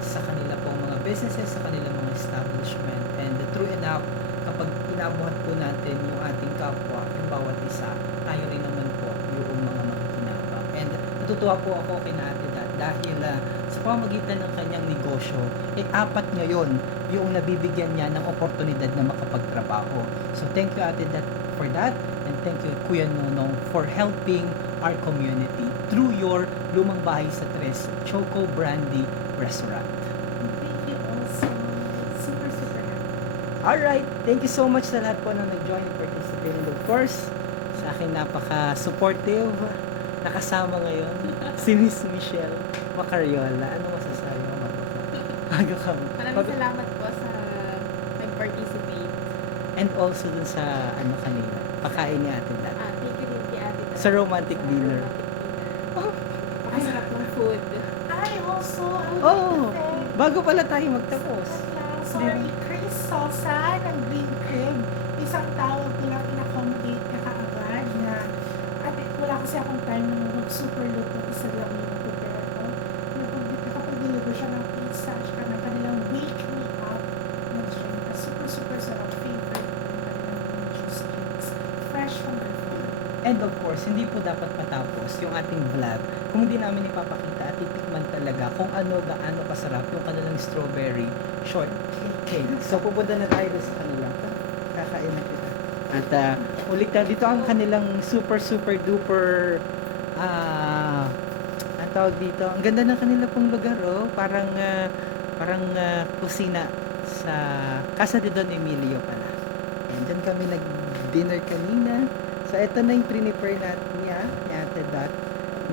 sa kanila pong mga businesses, sa kanilang mga establishment. And true enough, kapag inabuhat po natin yung ating kapwa, yung bawat isa, tayo rin naman po yung mga makikinabang. And natutuwa po ako kina Ate Dat dahil sa pamagitan ng kanyang negosyo, 4 ngayon yung nabibigyan niya ng oportunidad na makapagtrabaho. So thank you Ate Dat for that, and thank you Kuya Nunong for helping our community through your Lumang Bahay sa Tres Choco Brandy Restaurant. Thank you also. Super happy. Alright, thank you so much sa lahat po na nag-join and participate. And of course, sa akin napaka-supportive, nakasama ngayon, si Miss Michelle Macariola. Ano masasabi mo? Maraming salamat po sa mag-participate. And also dun sa ano kanina, pakain ni Ate Dad. Thank you din kay Ate Dad. Sa romantic dinner. Oh, pakasarap ng food. I also, I would Oh, like to thank bago pala tayo magtapos. Sorry, Chris Sosa ng Green Crib. Isang tawag ko lang in-accommodate ka kaagad na at wala kasi akong time na mag-super luto isa lang yung prepare ko. Nakapag-deliver siya ng pizza at saka ng kanilang wake me up na drink. Na super super sarap. Favorite ko yung kanilang juice drinks. Fresh from the farm. And of course, hindi po dapat matapos yung ating vlog kung hindi namin ipapakita at titikman talaga kung ano gaano kasarap yung kanilang strawberry shortcake. So pupunta na tayo sa kanila. Kakain na kita. At ulit na dito ang kanilang super super duper ang tawag dito. Ang ganda ng kanila pong lugar, oh. Parang kusina sa Casa de Don Emilio pala. And dyan kami nag-dinner kanina. So, ito na yung prepare natin niya, ni Ate Dot,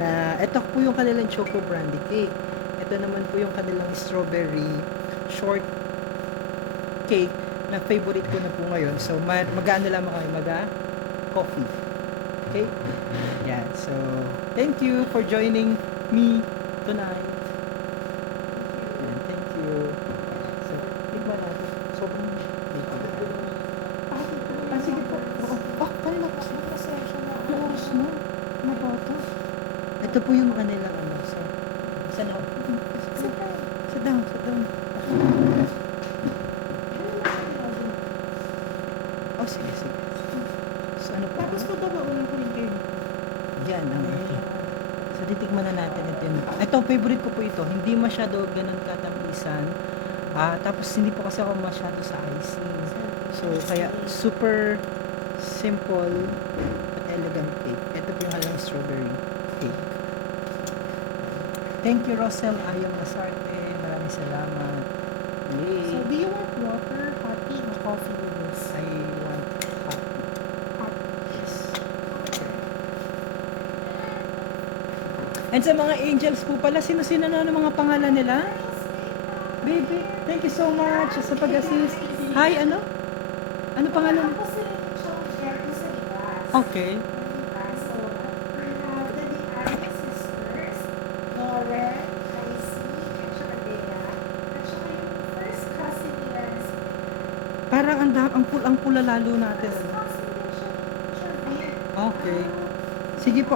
na ito po yung kanilang choco brandy cake. Ito naman po yung kanilang strawberry short cake na favorite ko na po ngayon. So, mag-ano lamang kami, coffee. Okay? Yan. So, thank you for joining me tonight. Yan, thank you. So, tignan natin. Sobrang sige po. Kanina po, pasensya na. Oras mo. Naboto. Ito po yung kanilang ano. So, isa na. Sit down. Sit down, sit down. Oh, sige, sige. So, ano po? Tapos po ba ulang ko rin kayo? Yan, ang So, titikman na natin ito. Ito, favorite ko po ito. Hindi masyado ganun katamisan. Tapos, hindi po kasi ako masyado sa icing. So, kaya super simple but elegant cake. Ito po yung halang strawberry cake. Thank you, Rosel Ayam Lasarte. Maraming salamat. So, Yay! do you want water, hot tea, or coffee with this? I want hot. Hot. Yes. And sa mga angels po pala, sino-sino na ang mga pangalan nila? Baby, thank you so much sa pag-assist. Hi, ano? Ano pangalan? Ako sila yung chong Jerry sa libas. Okay. So, we have the Diario sisters, Lauren, Casey, at saka Bea. At saka yung first cousin nila na si Parang ang pula lalo natin. First cousin din siya ni Jervin. Okay. Sige po.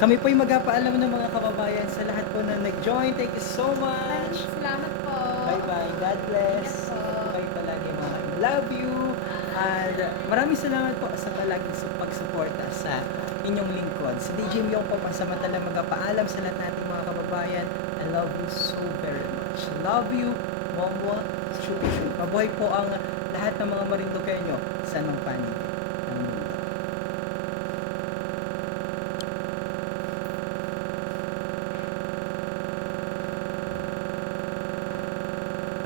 Kami po yung magpapaalam ng mga kababayan sa lahat po na nag-join. Thank you so much. Salamat po. Bye-bye. God bless. Yes po. Ingat po kayo palagi, mga I love you. And maraming salamat po sa palaging pagsuporta sa inyong lingkod. Sa DJ Mio po, pasamantala magpapaalam sa lahat nating mga kababayan. I love you so very much. Love you, Momwa, Chupi. Mabuhay po ang lahat ng mga Marinduqueño sa mang panig ng mundo.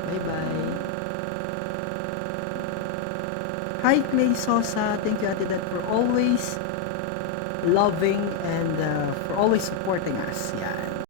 Bye-bye. Hi, Clay Sosa. Thank you, Ate Dad, for always loving and for always supporting us. Yan.